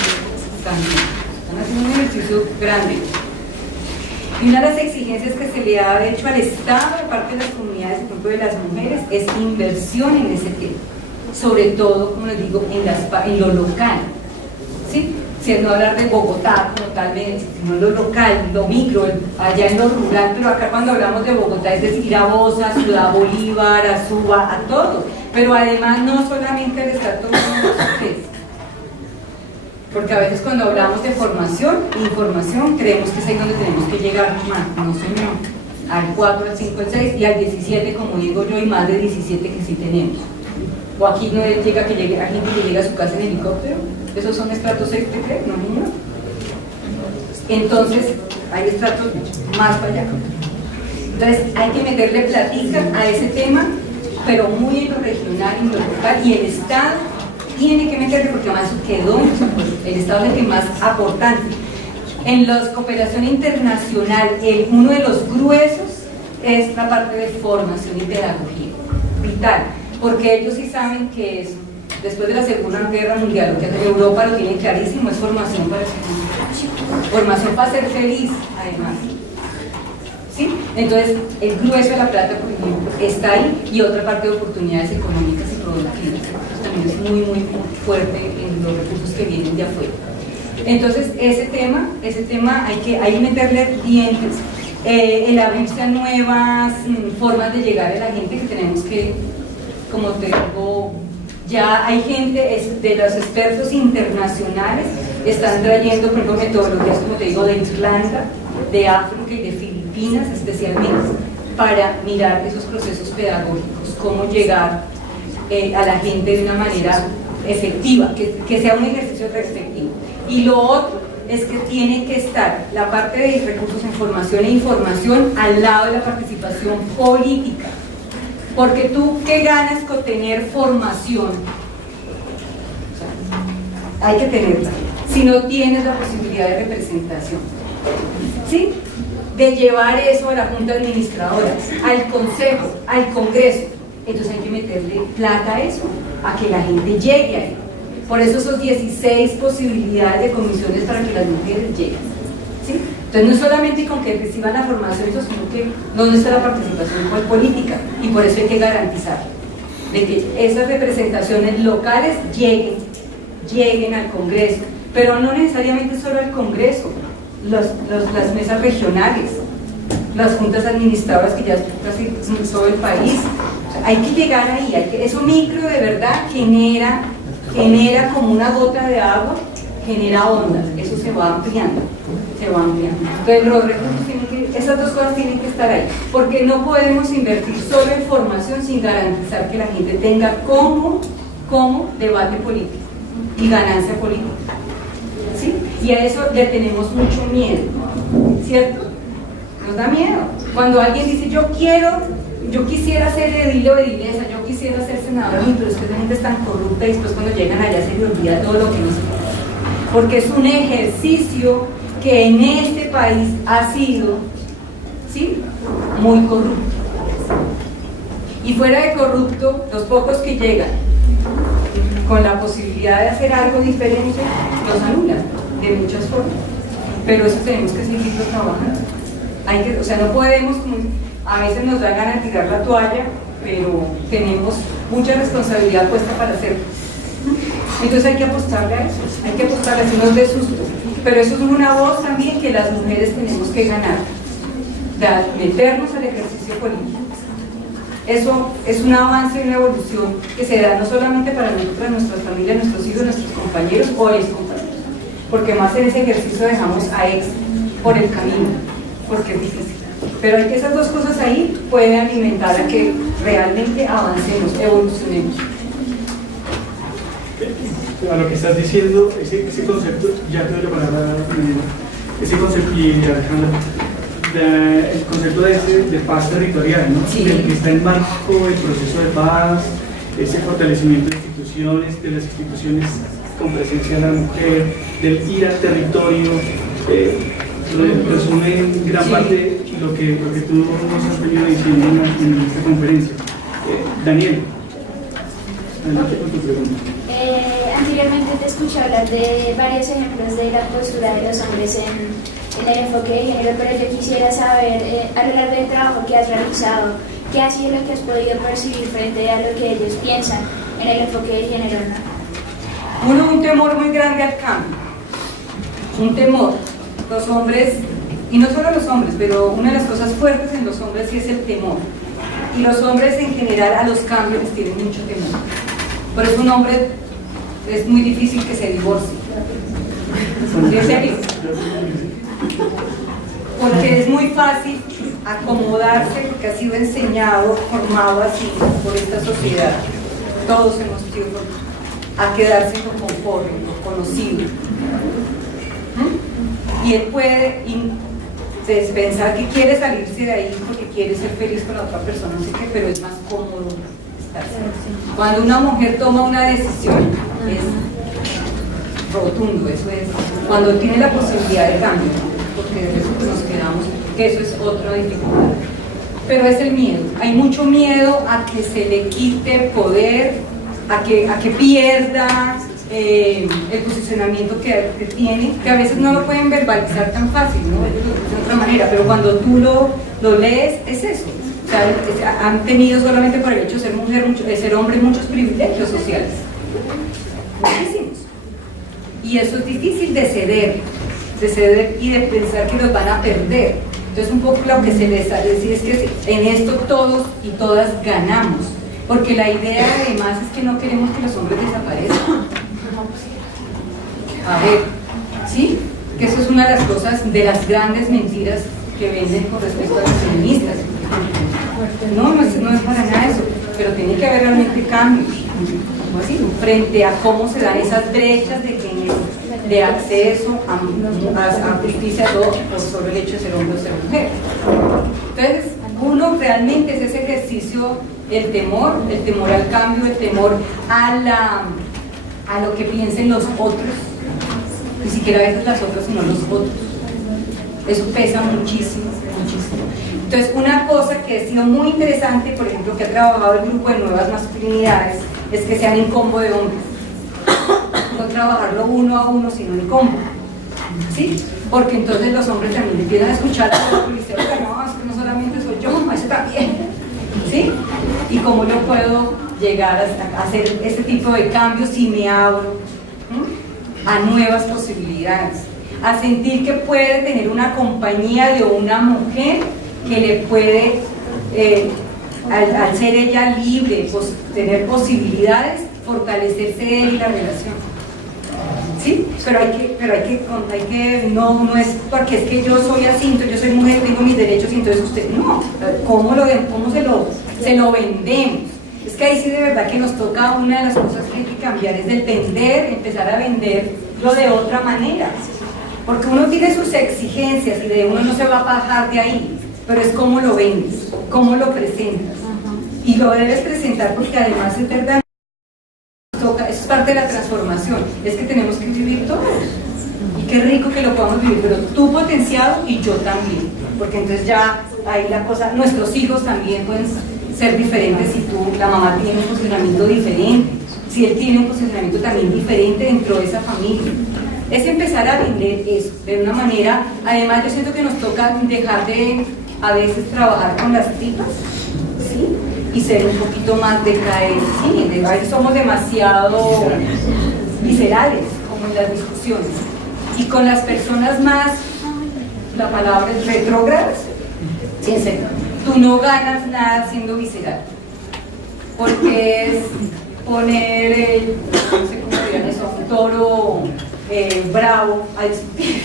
también. Están haciendo un ejercicio grande. Y una de las exigencias que se le ha hecho al Estado de parte de las comunidades, por ejemplo de las mujeres, es inversión en ese tema, sobre todo, como les digo, en lo local, ¿sí? Si no hablar de Bogotá como tal, sino lo local, lo micro, allá en lo rural, pero acá cuando hablamos de Bogotá es decir, a Bosa, Ciudad Bolívar, a Suba, a todo, pero además no solamente al estar tomando ustedes. Porque a veces cuando hablamos de formación e información creemos que es ahí donde tenemos que llegar más, no señor, al 4, al 5, al 6 y al 17 como digo yo y más de 17 que sí tenemos. O aquí no llega que llegue a gente que llega a su casa en helicóptero, esos son estratos 6, ¿te crees? No, niño. Entonces hay estratos más para allá. Entonces hay que meterle platica a ese tema, pero muy en lo regional y en lo local, y el Estado tiene que meterle porque además quedó en los acuerdos. El Estado es el que más aportante. En la cooperación internacional, uno de los gruesos es la parte de formación y pedagogía, vital, porque ellos sí saben que es, después de la Segunda Guerra Mundial, lo que en Europa lo tienen clarísimo, es formación para ser feliz. Formación para ser feliz, además. ¿Sí? Entonces, el grueso de la plata, por ejemplo, está ahí, y otra parte de oportunidades económicas y productivas. También es muy, muy fuerte en los recursos que vienen de afuera. Entonces, ese tema hay que meterle dientes, el abrirse a nuevas formas de llegar a la gente que tenemos que, como te digo, ya hay gente de los expertos internacionales están trayendo, por ejemplo, metodologías, como te digo, de Irlanda, de África y de Filipinas especialmente, para mirar esos procesos pedagógicos, cómo llegar a la gente de una manera efectiva, que sea un ejercicio efectivo. Y lo otro es que tiene que estar la parte de recursos en formación e información al lado de la participación política. Porque tú, ¿qué ganas con tener formación? O sea, hay que tenerla. Si no tienes la posibilidad de representación, ¿sí? De llevar eso a la Junta Administradora, al Consejo, al Congreso. Entonces hay que meterle plata a eso, a que la gente llegue ahí. Por eso son 16 posibilidades de comisiones para que las mujeres lleguen, ¿sí? Entonces no es solamente con que reciban la formación, sino que dónde está la participación política, y por eso hay que garantizar de que esas representaciones locales lleguen al Congreso, pero no necesariamente solo al Congreso, las mesas regionales, las juntas administradoras que ya casi en todo el país. O sea, hay que llegar ahí, eso micro de verdad genera como una gota de agua, genera ondas, eso se va ampliando. Entonces los recursos esas dos cosas tienen que estar ahí, porque no podemos invertir solo en formación sin garantizar que la gente tenga como debate político y ganancia política, ¿sí? Y a eso le tenemos mucho miedo, ¿cierto? Nos da miedo. Cuando alguien dice yo quisiera ser edil o edilesa, yo quisiera ser senador, pero es que la gente es tan corrupta y después cuando llegan allá se le olvida todo lo que nos pasa. Porque es un ejercicio que en este país ha sido, ¿sí?, muy corrupto. Y fuera de corrupto, los pocos que llegan con la posibilidad de hacer algo diferente, los anulan de muchas formas. Pero eso tenemos que seguirlo trabajando. O sea, no podemos, a veces nos da ganas de tirar la toalla, pero tenemos mucha responsabilidad puesta para hacerlo. Entonces hay que apostarle a eso, hay que apostarle, así nos dé susto. Pero eso es una voz también que las mujeres tenemos que ganar, de meternos al ejercicio político. Eso es un avance, una evolución que se da no solamente para nosotras, nuestras familias, nuestros hijos, nuestros compañeros o excompañeros, porque más en ese ejercicio dejamos a ex por el camino, porque es difícil. Pero hay que esas dos cosas ahí pueden alimentar a que realmente avancemos, evolucionemos. A lo que estás diciendo, ese concepto, ya te doy la palabra, ese concepto, y Alejandra, el concepto de paz territorial, ¿no? Sí. Del que está en marco el proceso de paz, ese fortalecimiento de instituciones, de las instituciones con presencia de la mujer, del ir al territorio, resume en gran parte lo que tú nos has venido diciendo en esta conferencia. Daniel, adelante con tu pregunta. Anteriormente te escuché hablar de varios ejemplos de la postura de los hombres en el enfoque de género, pero yo quisiera saber, a lo largo del trabajo que has realizado, ¿qué ha sido lo que has podido percibir frente a lo que ellos piensan en el enfoque de género? Un temor muy grande al cambio, un temor. Los hombres, y no solo los hombres, pero una de las cosas fuertes en los hombres sí es el temor. Y los hombres en general a los cambios les tienen mucho temor. Por eso un hombre es muy difícil que se divorcie. ¿En serio? Porque es muy fácil acomodarse, porque ha sido enseñado, formado así por esta sociedad. Todos hemos sido a quedarse en lo confort, en lo conocido. Y él puede pensar que quiere salirse de ahí porque quiere ser feliz con la otra persona, no sé qué, pero es más cómodo estar. Cuando una mujer toma una decisión, es rotundo, eso es, cuando tiene la posibilidad de cambio, porque de eso nos quedamos, que eso es otra dificultad. Pero es el miedo, hay mucho miedo a que se le quite poder, a que pierda el posicionamiento que tiene, que a veces no lo pueden verbalizar tan fácil, ¿no? Ellos lo dicen de otra manera, pero cuando tú lo lees, es eso. O sea, han tenido solamente por el hecho de ser mujer, de ser hombre, muchos privilegios sociales. Muchísimos. Y eso es difícil de ceder y de pensar que los van a perder. Entonces un poco lo que se les ha decir es que en esto todos y todas ganamos, porque la idea además es que no queremos que los hombres desaparezcan. A ver, ¿sí? Que eso es una de las cosas, de las grandes mentiras que venden con respecto a los feministas. No es para nada eso, pero tiene que haber realmente cambios, ¿sí? Frente a cómo se dan esas brechas de género, de acceso a justicia, todo por solo el hecho de ser hombre o ser mujer. Entonces, uno realmente es ese ejercicio, el temor al cambio, el temor a lo que piensen los otros, ni siquiera a veces las otras, sino los otros. Eso pesa muchísimo, muchísimo. Entonces, una cosa que ha sido muy interesante, por ejemplo, que ha trabajado el grupo de nuevas masculinidades, es que sean en combo de hombres. No trabajarlo uno a uno, sino en combo. ¿Sí? Porque entonces los hombres también empiezan a escuchar todo y dicen, no, es que no solamente soy yo, eso también. ¿Sí? Y cómo yo puedo llegar a hacer este tipo de cambios si me abro a nuevas posibilidades, a sentir que puede tener una compañía de una mujer que le puede, al ser ella libre, tener posibilidades, fortalecerse él y la relación. ¿Sí? Pero hay que no es porque es que yo soy así, entonces yo soy mujer, tengo mis derechos y entonces usted, no, ¿cómo se lo vendemos? Es que ahí sí de verdad que nos toca, una de las cosas que hay que cambiar es del vender, empezar a venderlo de otra manera, porque uno tiene sus exigencias y de uno no se va a bajar de ahí, pero es cómo lo vendes, cómo lo presentas, y lo debes presentar porque además es verdad, eso es parte de la transformación, es que tenemos que vivir todos, y qué rico que lo podamos vivir, pero tú potenciado y yo también, porque entonces ya ahí la cosa, nuestros hijos también pueden ser diferentes si la mamá tiene un posicionamiento diferente, si él tiene un posicionamiento también diferente dentro de esa familia. Es empezar a vender eso de una manera, además yo siento que nos toca dejar de a veces trabajar con las tripas, ¿sí? Y ser un poquito más de caer, sí, a veces somos demasiado viscerales, como en las discusiones, y con las personas más, la palabra es retrógradas, sí, en serio, tú no ganas nada siendo visceral, porque es poner, no sé cómo dirían eso, un toro bravo a discutir.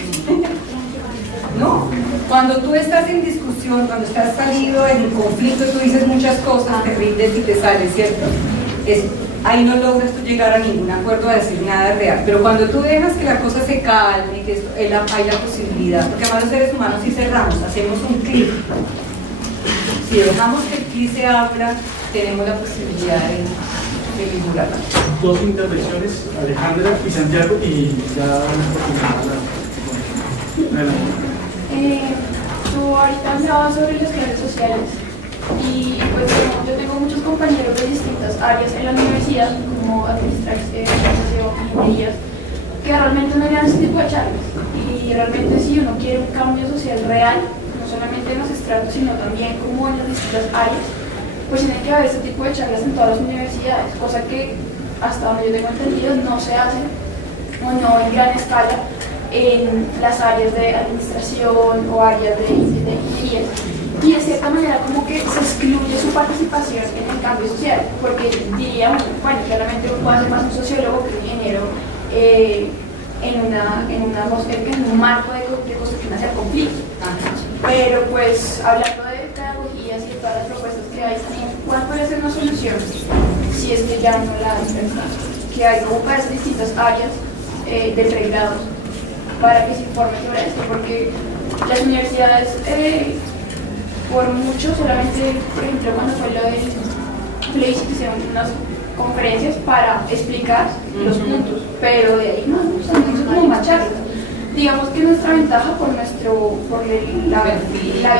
No, cuando tú estás en discusión, cuando estás salido en conflicto, tú dices muchas cosas, te rindes y te sales, ¿cierto? Ahí no logras tú llegar a ningún acuerdo, a decir nada real, pero cuando tú dejas que la cosa se calme, que hay la posibilidad, porque además los seres humanos sí cerramos, hacemos un clic. Si dejamos que el clic se abra, tenemos la posibilidad de vincularla. Dos intervenciones, Alejandra y Santiago, y ya tú ahorita hablabas sobre las redes sociales y pues yo tengo muchos compañeros de distintas áreas en la universidad, como administración, ingenierías, que realmente no llevan ese tipo de charlas, y realmente si uno quiere un cambio social real, no solamente en los estratos sino también como en las distintas áreas, pues tiene que haber este tipo de charlas en todas las universidades, cosa que hasta donde yo tengo entendido no se hace o no en gran escala en las áreas de administración o áreas de ingeniería, y de cierta manera como que se excluye su participación en el cambio social, porque diríamos, bueno, claramente uno puede ser más un sociólogo que un ingeniero en un marco de construcción hacia el conflicto. Pero pues hablando de pedagogías y de todas las propuestas que hay, ¿cuál puede ser una solución si es que ya no la hay, que hay como para esas distintas áreas de pregrados para que se informe sobre esto? Porque las universidades por mucho solamente, por ejemplo, cuando fue lo del plebiscito, hicieron unas conferencias para explicar los puntos, pero de ahí no hizo como más charlas. Digamos que nuestra ventaja por la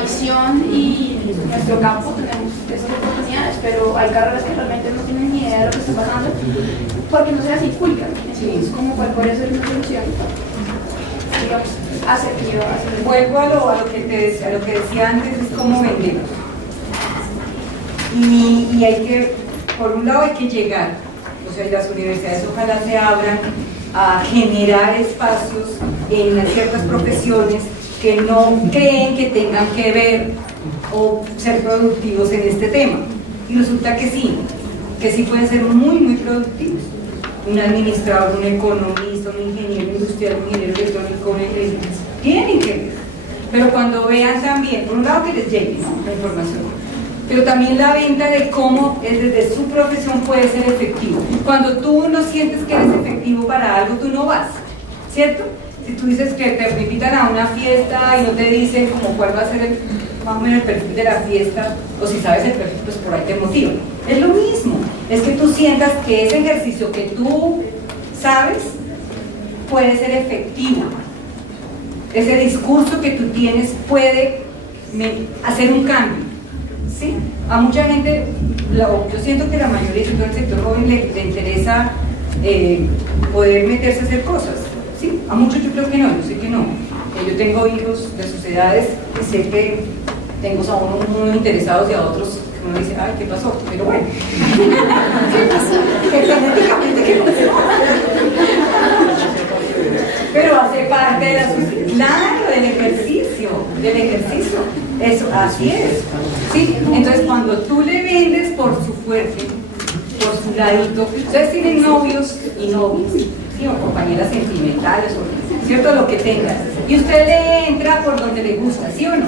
visión y nuestro campo tenemos esas oportunidades, pero hay carreras que realmente no tienen ni idea de lo que está pasando porque no se las inculcan. Entonces, como cuál podría ser una solución, digamos, asertiva. Vuelvo a lo que decía antes, es cómo vendemos. Y hay que, por un lado hay que llegar, o sea, las universidades ojalá se abran a generar espacios en ciertas profesiones que no creen que tengan que ver o ser productivos en este tema. Y resulta que sí pueden ser muy, muy productivos. Un administrador, un economista, un ingeniero industrial, un ingeniero electrónico, tienen que ver. Pero cuando vean también, por un lado que les llegue, ¿no?, la información, pero también la venta de cómo desde su profesión puede ser efectivo. Cuando tú no sientes que eres efectivo para algo, tú no vas, ¿cierto? Si tú dices que te invitan a una fiesta y no te dicen como cuál va a ser más o menos el perfil de la fiesta, o si sabes el perfil, pues por ahí te motiva. Es lo mismo, es que tú sientas que ese ejercicio que tú sabes puede ser efectivo. Ese discurso que tú tienes puede hacer un cambio, ¿sí? A mucha gente, yo siento que la mayoría, sobre todo el sector joven, le interesa poder meterse a hacer cosas, ¿sí? A muchos yo creo que no, yo sé que no. Yo tengo hijos de sus edades y sé que tengo a unos interesados y a otros que uno dice, ay, ¿qué pasó? Pero bueno, ¿qué pasó? Que genéticamente, ¿qué pasó? Pero hace parte de la sociedad, claro, del ejercicio, eso, así es, ¿sí? Entonces cuando tú le vendes por su fuerte, por su ladito, ustedes tienen novios y novias, ¿sí?, o compañeras sentimentales, o cierto, lo que tengan, y usted le entra por donde le gusta, ¿sí o no?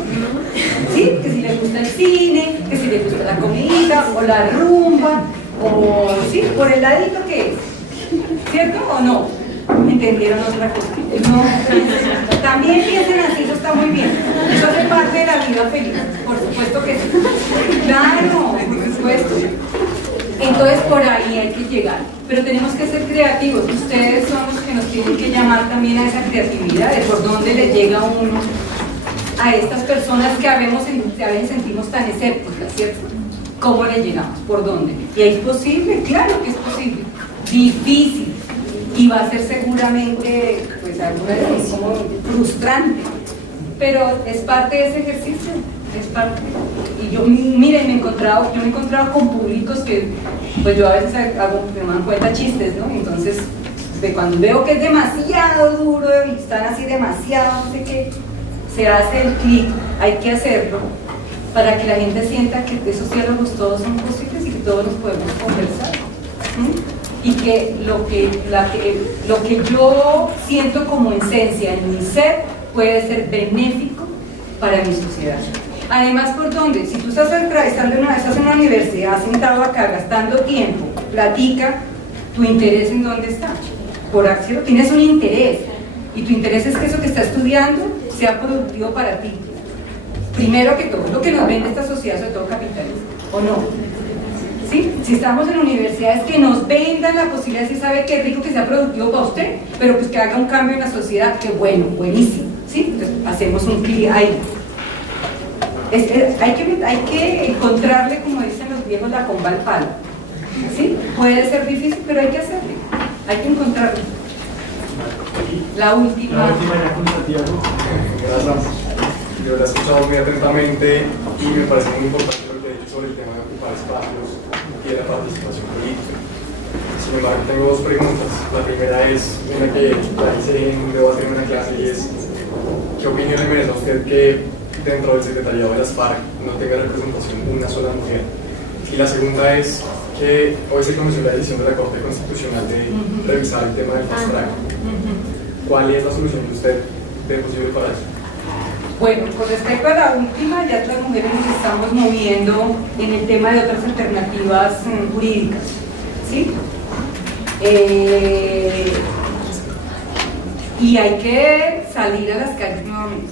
¿Sí? Que si le gusta el cine, que si le gusta la comida, o la rumba, o sí, por el ladito que es, ¿cierto o no? ¿Entendieron otra cosa? No, también piensen así, eso está muy bien. Eso hace parte de la vida feliz, por supuesto que sí. Claro, por supuesto. Entonces por ahí hay que llegar. Pero tenemos que ser creativos. Ustedes son los que nos tienen que llamar también a esa creatividad, de por dónde le llega uno a estas personas que a veces sentimos tan escépticas, ¿cierto? ¿Cómo le llegamos? ¿Por dónde? ¿Y es posible? Claro que es posible. Difícil. Y va a ser seguramente, pues, alguna vez como frustrante, pero es parte de ese ejercicio, es parte. Y yo, miren, me he encontrado con públicos que, pues yo a veces me dan cuenta chistes, ¿no? Entonces, de cuando veo que es demasiado duro y están así demasiado, no sé qué, se hace el clic, hay que hacerlo, para que la gente sienta que esos diálogos todos son posibles y que todos nos podemos conversar. Y que lo que yo siento como esencia en mi ser puede ser benéfico para mi sociedad. Además, ¿por dónde? Si tú estás en una universidad, sentado acá, gastando tiempo, platica, ¿tu interés en dónde está? Por acción, tienes un interés, y tu interés es que eso que estás estudiando sea productivo para ti. Primero que todo, lo que nos vende esta sociedad, sobre todo capitalista, ¿o no? ¿Sí? Si estamos en universidades, que nos vendan la posibilidad, si sabe que es rico que sea productivo para usted, pero pues que haga un cambio en la sociedad, que bueno, buenísimo, ¿sí? Entonces hacemos un clic ahí. Hay que encontrarle, como dicen los viejos, la comba al palo, ¿sí? Puede ser difícil, pero hay que hacerle, hay que encontrarle. La última ya con Santiago. Gracias. Yo la he escuchado muy atentamente y me parece muy importante lo que ha dicho sobre el tema de ocupar espacios y de la participación política. Sin embargo, tengo dos preguntas. La primera es una que la hice en un debate en una clase, y es: ¿qué opinión le merece a usted que dentro del secretariado de las FARC no tenga representación una sola mujer? Y la segunda es que hoy se conoció la decisión de la Corte Constitucional de revisar el tema del fast track. ¿Cuál es la solución que usted ve posible para eso? Bueno, con respecto a la última, ya las mujeres nos estamos moviendo en el tema de otras alternativas jurídicas, ¿sí? Y hay que salir a las calles nuevamente,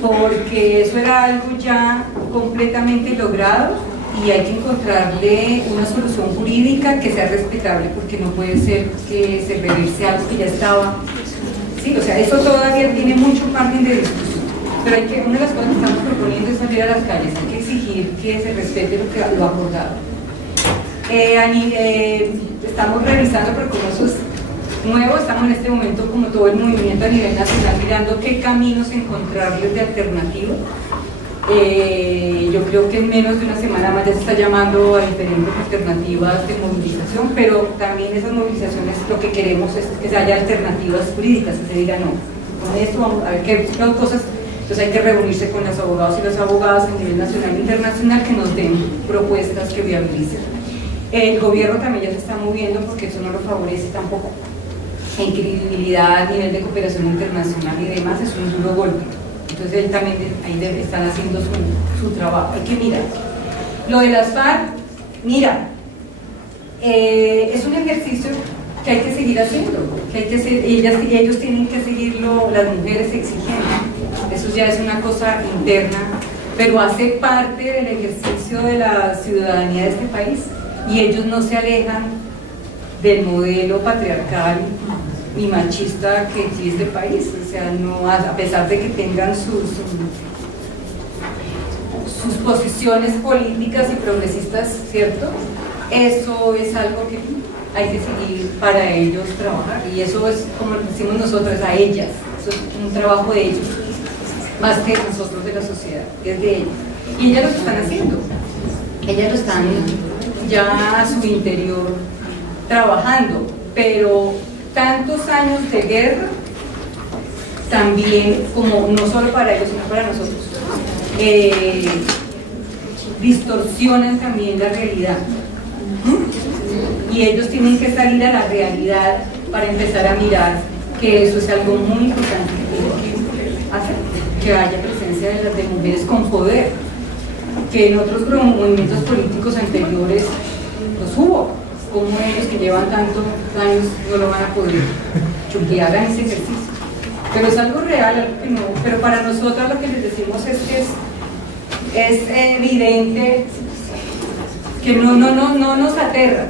porque eso era algo ya completamente logrado y hay que encontrarle una solución jurídica que sea respetable, porque no puede ser que se reverse algo que ya estaba. Sí, o sea, eso todavía tiene mucho margen de discusión, pero una de las cosas que estamos proponiendo es salir a las calles, hay que exigir que se respete lo acordado. Estamos revisando, pero como eso es nuevo, estamos en este momento, como todo el movimiento a nivel nacional, mirando qué caminos encontrarles de alternativa. Yo creo que en menos de una semana más ya se está llamando a diferentes alternativas de movilización, pero también esas movilizaciones lo que queremos es que haya alternativas jurídicas, que se diga no, con esto, vamos a ver qué cosas. Entonces hay que reunirse con los abogados y las abogadas a nivel nacional e internacional que nos den propuestas que viabilicen. El gobierno también ya se está moviendo porque eso no lo favorece tampoco. En credibilidad, a nivel de cooperación internacional y demás, es un duro golpe. Entonces él también ahí están haciendo su trabajo. Hay que mirar. Lo de las FARC, mira, es un ejercicio que hay que seguir haciendo, que hay que ellos tienen que seguirlo, las mujeres exigiendo. Eso ya es una cosa interna, pero hace parte del ejercicio de la ciudadanía de este país y ellos no se alejan del modelo patriarcal y machista que existe este país. O sea, no, a pesar de que tengan sus posiciones políticas y progresistas, ¿cierto? Eso es algo que hay que seguir para ellos trabajar, y eso es como lo decimos nosotros, a ellas, eso es un trabajo de ellos, más que nosotros de la sociedad, es de ellos, y ellas lo están haciendo, ellas lo están ya a su interior trabajando, pero tantos años de guerra también, como no solo para ellos sino para nosotros, distorsionan también la realidad. Y ellos tienen que salir a la realidad para empezar a mirar que eso es algo muy importante que tiene que hacer, que haya presencia de mujeres con poder, que en otros movimientos políticos anteriores los hubo, como ellos que llevan tantos años no lo van a poder, que hagan ese ejercicio. Pero es algo real, algo que no, pero para nosotros lo que les decimos es que es evidente que no nos aterra,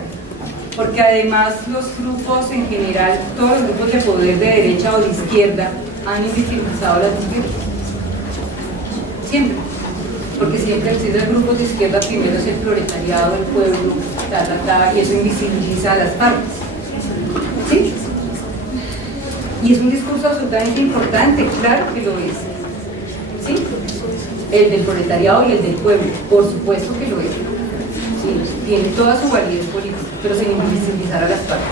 porque además los grupos en general, todos los grupos de poder de derecha o de izquierda han invisibilizado a las mujeres, siempre, porque siempre existen grupos de izquierda, primero es el proletariado, el pueblo, y eso invisibiliza a las partes, ¿sí? Y es un discurso absolutamente importante, claro que lo es, ¿sí? El del proletariado y el del pueblo, por supuesto que lo es. Sí, tiene toda su validez política, pero sin invisibilizar a las partes.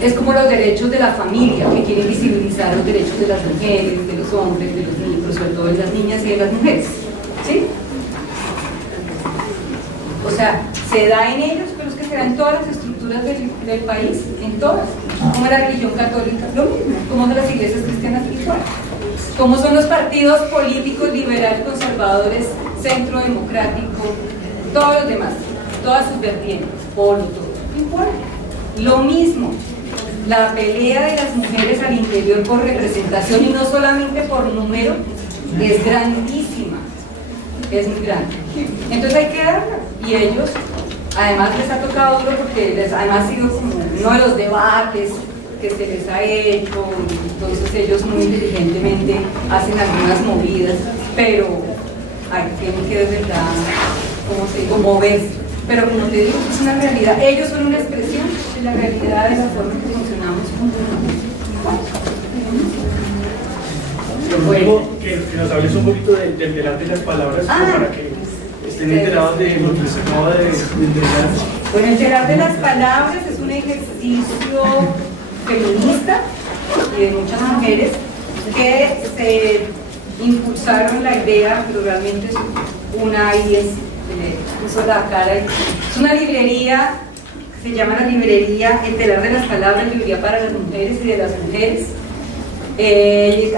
Es como los derechos de la familia, que quieren visibilizar los derechos de las mujeres, de los hombres, de los niños, pero sobre todo de las niñas y de las mujeres, ¿sí? O sea, se da en ellos, pero es que se da en todas las estructuras del país, en todas, como la religión católica, lo mismo, como de las iglesias cristianas igual, como son los partidos políticos liberales, conservadores, centro democrático, todos los demás, todas sus vertientes, polo, todo, igual, lo mismo. La pelea de las mujeres al interior por representación, y no solamente por número, es grandísima, es muy grande. Entonces hay que darla, y ellos, además les ha tocado duro porque además ha sido como uno de los debates que se les ha hecho, entonces ellos muy inteligentemente hacen algunas movidas, pero tienen que de verdad, como moverse. Pero como te digo, es una realidad, ellos son una expresión de la realidad, de la forma que funcionamos Bueno, que nos hables un poquito del delante de las palabras, para que estén enterados de lo que se acaba de enterar. Bueno, el telar de las palabras es un ejercicio feminista y de muchas mujeres que se impulsaron la idea, pero realmente es una IES, puso la cara, es una librería, se llama la librería El Telar de las Palabras, librería para las mujeres y de las mujeres.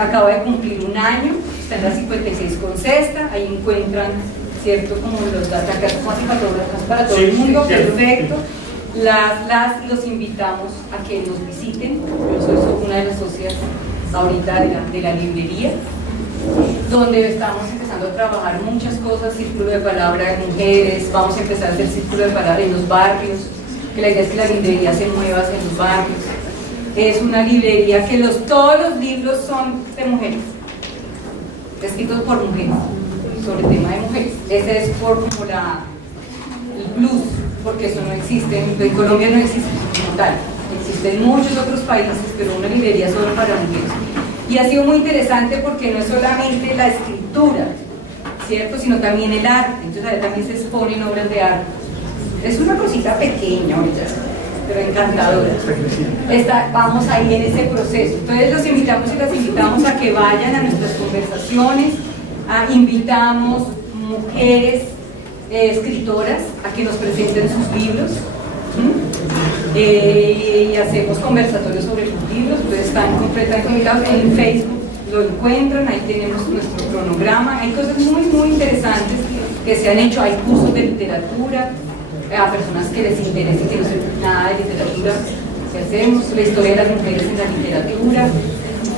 Acaba de cumplir un año, está en la 56 con Cesta, ahí encuentran, ¿cierto? Como los datos, para todo el mundo, perfecto. Los invitamos a que nos visiten. Yo soy una de las socias ahorita de la librería, donde estamos empezando a trabajar muchas cosas, círculo de palabra de mujeres, vamos a empezar a hacer círculo de palabra en los barrios, que la idea es que la librería se mueva hacia los barrios. Es una librería que todos los libros son de mujeres, escritos por mujeres, sobre el tema de mujeres. Ese es por como el plus, porque eso no existe, en Colombia no existe como tal, existe en muchos otros países, pero una librería solo para mujeres. Y ha sido muy interesante porque no es solamente la escritura, ¿cierto?, sino también el arte. Entonces allá también se exponen obras de arte. Es una cosita pequeña ahorita, pero encantadora. Vamos ahí en ese proceso. Entonces los invitamos y las invitamos a que vayan a nuestras conversaciones, invitamos mujeres escritoras a que nos presenten sus libros. Y hacemos conversatorios sobre los libros, ustedes están completamente invitados. En Facebook lo encuentran, ahí tenemos nuestro cronograma, hay cosas muy interesantes que se han hecho, hay cursos de literatura a personas que les interese, que no sepan nada de literatura, que hacemos la historia de las mujeres en la literatura,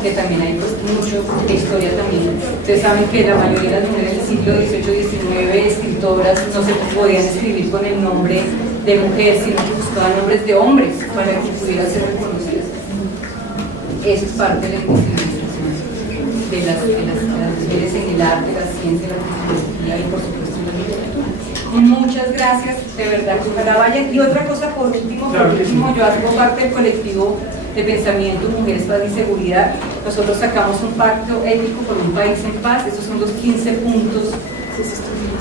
que también hay pues, mucho de historia también. Ustedes saben que la mayoría de las mujeres del siglo XVIII-XIX, escritoras, no se podían escribir con el nombre de mujer, sino que buscaban nombres de hombres para que pudieran ser reconocidas. Eso es parte de la investigación de las mujeres en el arte, la ciencia, la tecnología y por supuesto en la literatura. Muchas gracias, de verdad, que ojalá vayan. Y otra cosa por último, yo hago parte del colectivo de pensamiento Mujeres, Paz y Seguridad. Nosotros sacamos un pacto ético por un país en paz. Esos son los 15 puntos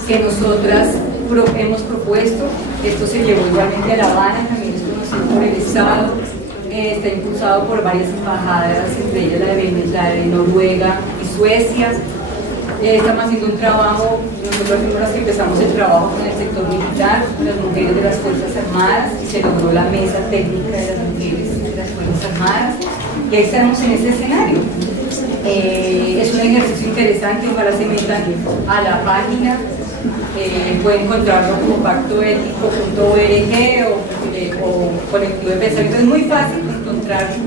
que nosotras hemos propuesto. Esto se llevó igualmente a La Habana, también es conocido por el Estado, está impulsado por varias embajadas, entre ellas la de Noruega y Suecia. Estamos haciendo un trabajo, nosotros fuimos las que empezamos el trabajo con el sector militar, las mujeres de las Fuerzas Armadas, y se logró la mesa técnica de las mujeres de las Fuerzas Armadas, y ahí estamos en ese escenario. Es un ejercicio interesante, ojalá se metan a la página, pueden encontrarlo como pactoético.org o colectivo de pensamiento. Es muy fácil encontrarlo.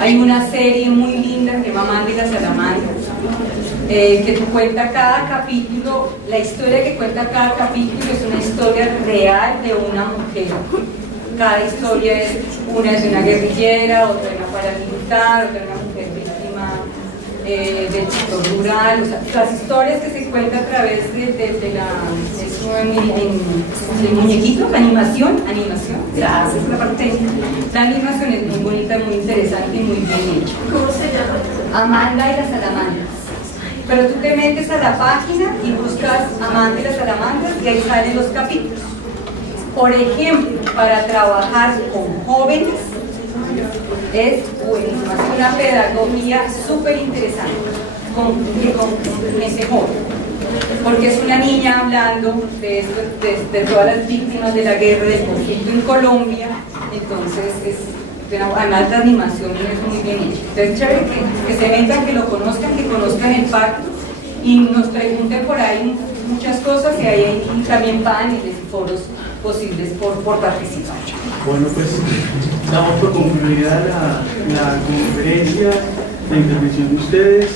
Hay una serie muy linda que se llama Amanda y la Salamandra, que cuenta cada capítulo, la historia que cuenta cada capítulo es una historia real de una mujer. Cada historia es una de una guerrillera, otra de una paramilitar, otra de una mujer víctima del sector rural. O sea, las historias que se cuentan a través de el muñequito, animación, gracias por la parte técnica. La animación es muy bonita, muy interesante y muy bien hecha. ¿Cómo se llama? Amanda y las Salamandras. Pero tú te metes a la página y buscas Amanda y las Salamandras y ahí salen los capítulos. Por ejemplo, para trabajar con jóvenes es buenísimo, es una pedagogía súper interesante con ese joven, porque es una niña hablando de todas las víctimas de la guerra, del conflicto en Colombia. Entonces además la animación es muy bien hecha. Entonces chévere que se metan, que lo conozcan, que conozcan el pacto y nos pregunten por ahí muchas cosas, y ahí hay también paneles y foros posibles por participar. Bueno, pues damos por concluida la conferencia, la intervención de ustedes.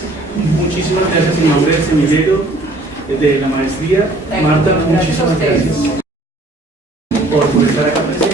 Muchísimas gracias en nombre del semillero, de la maestría. Marta, muchísimas gracias por estar acá presente.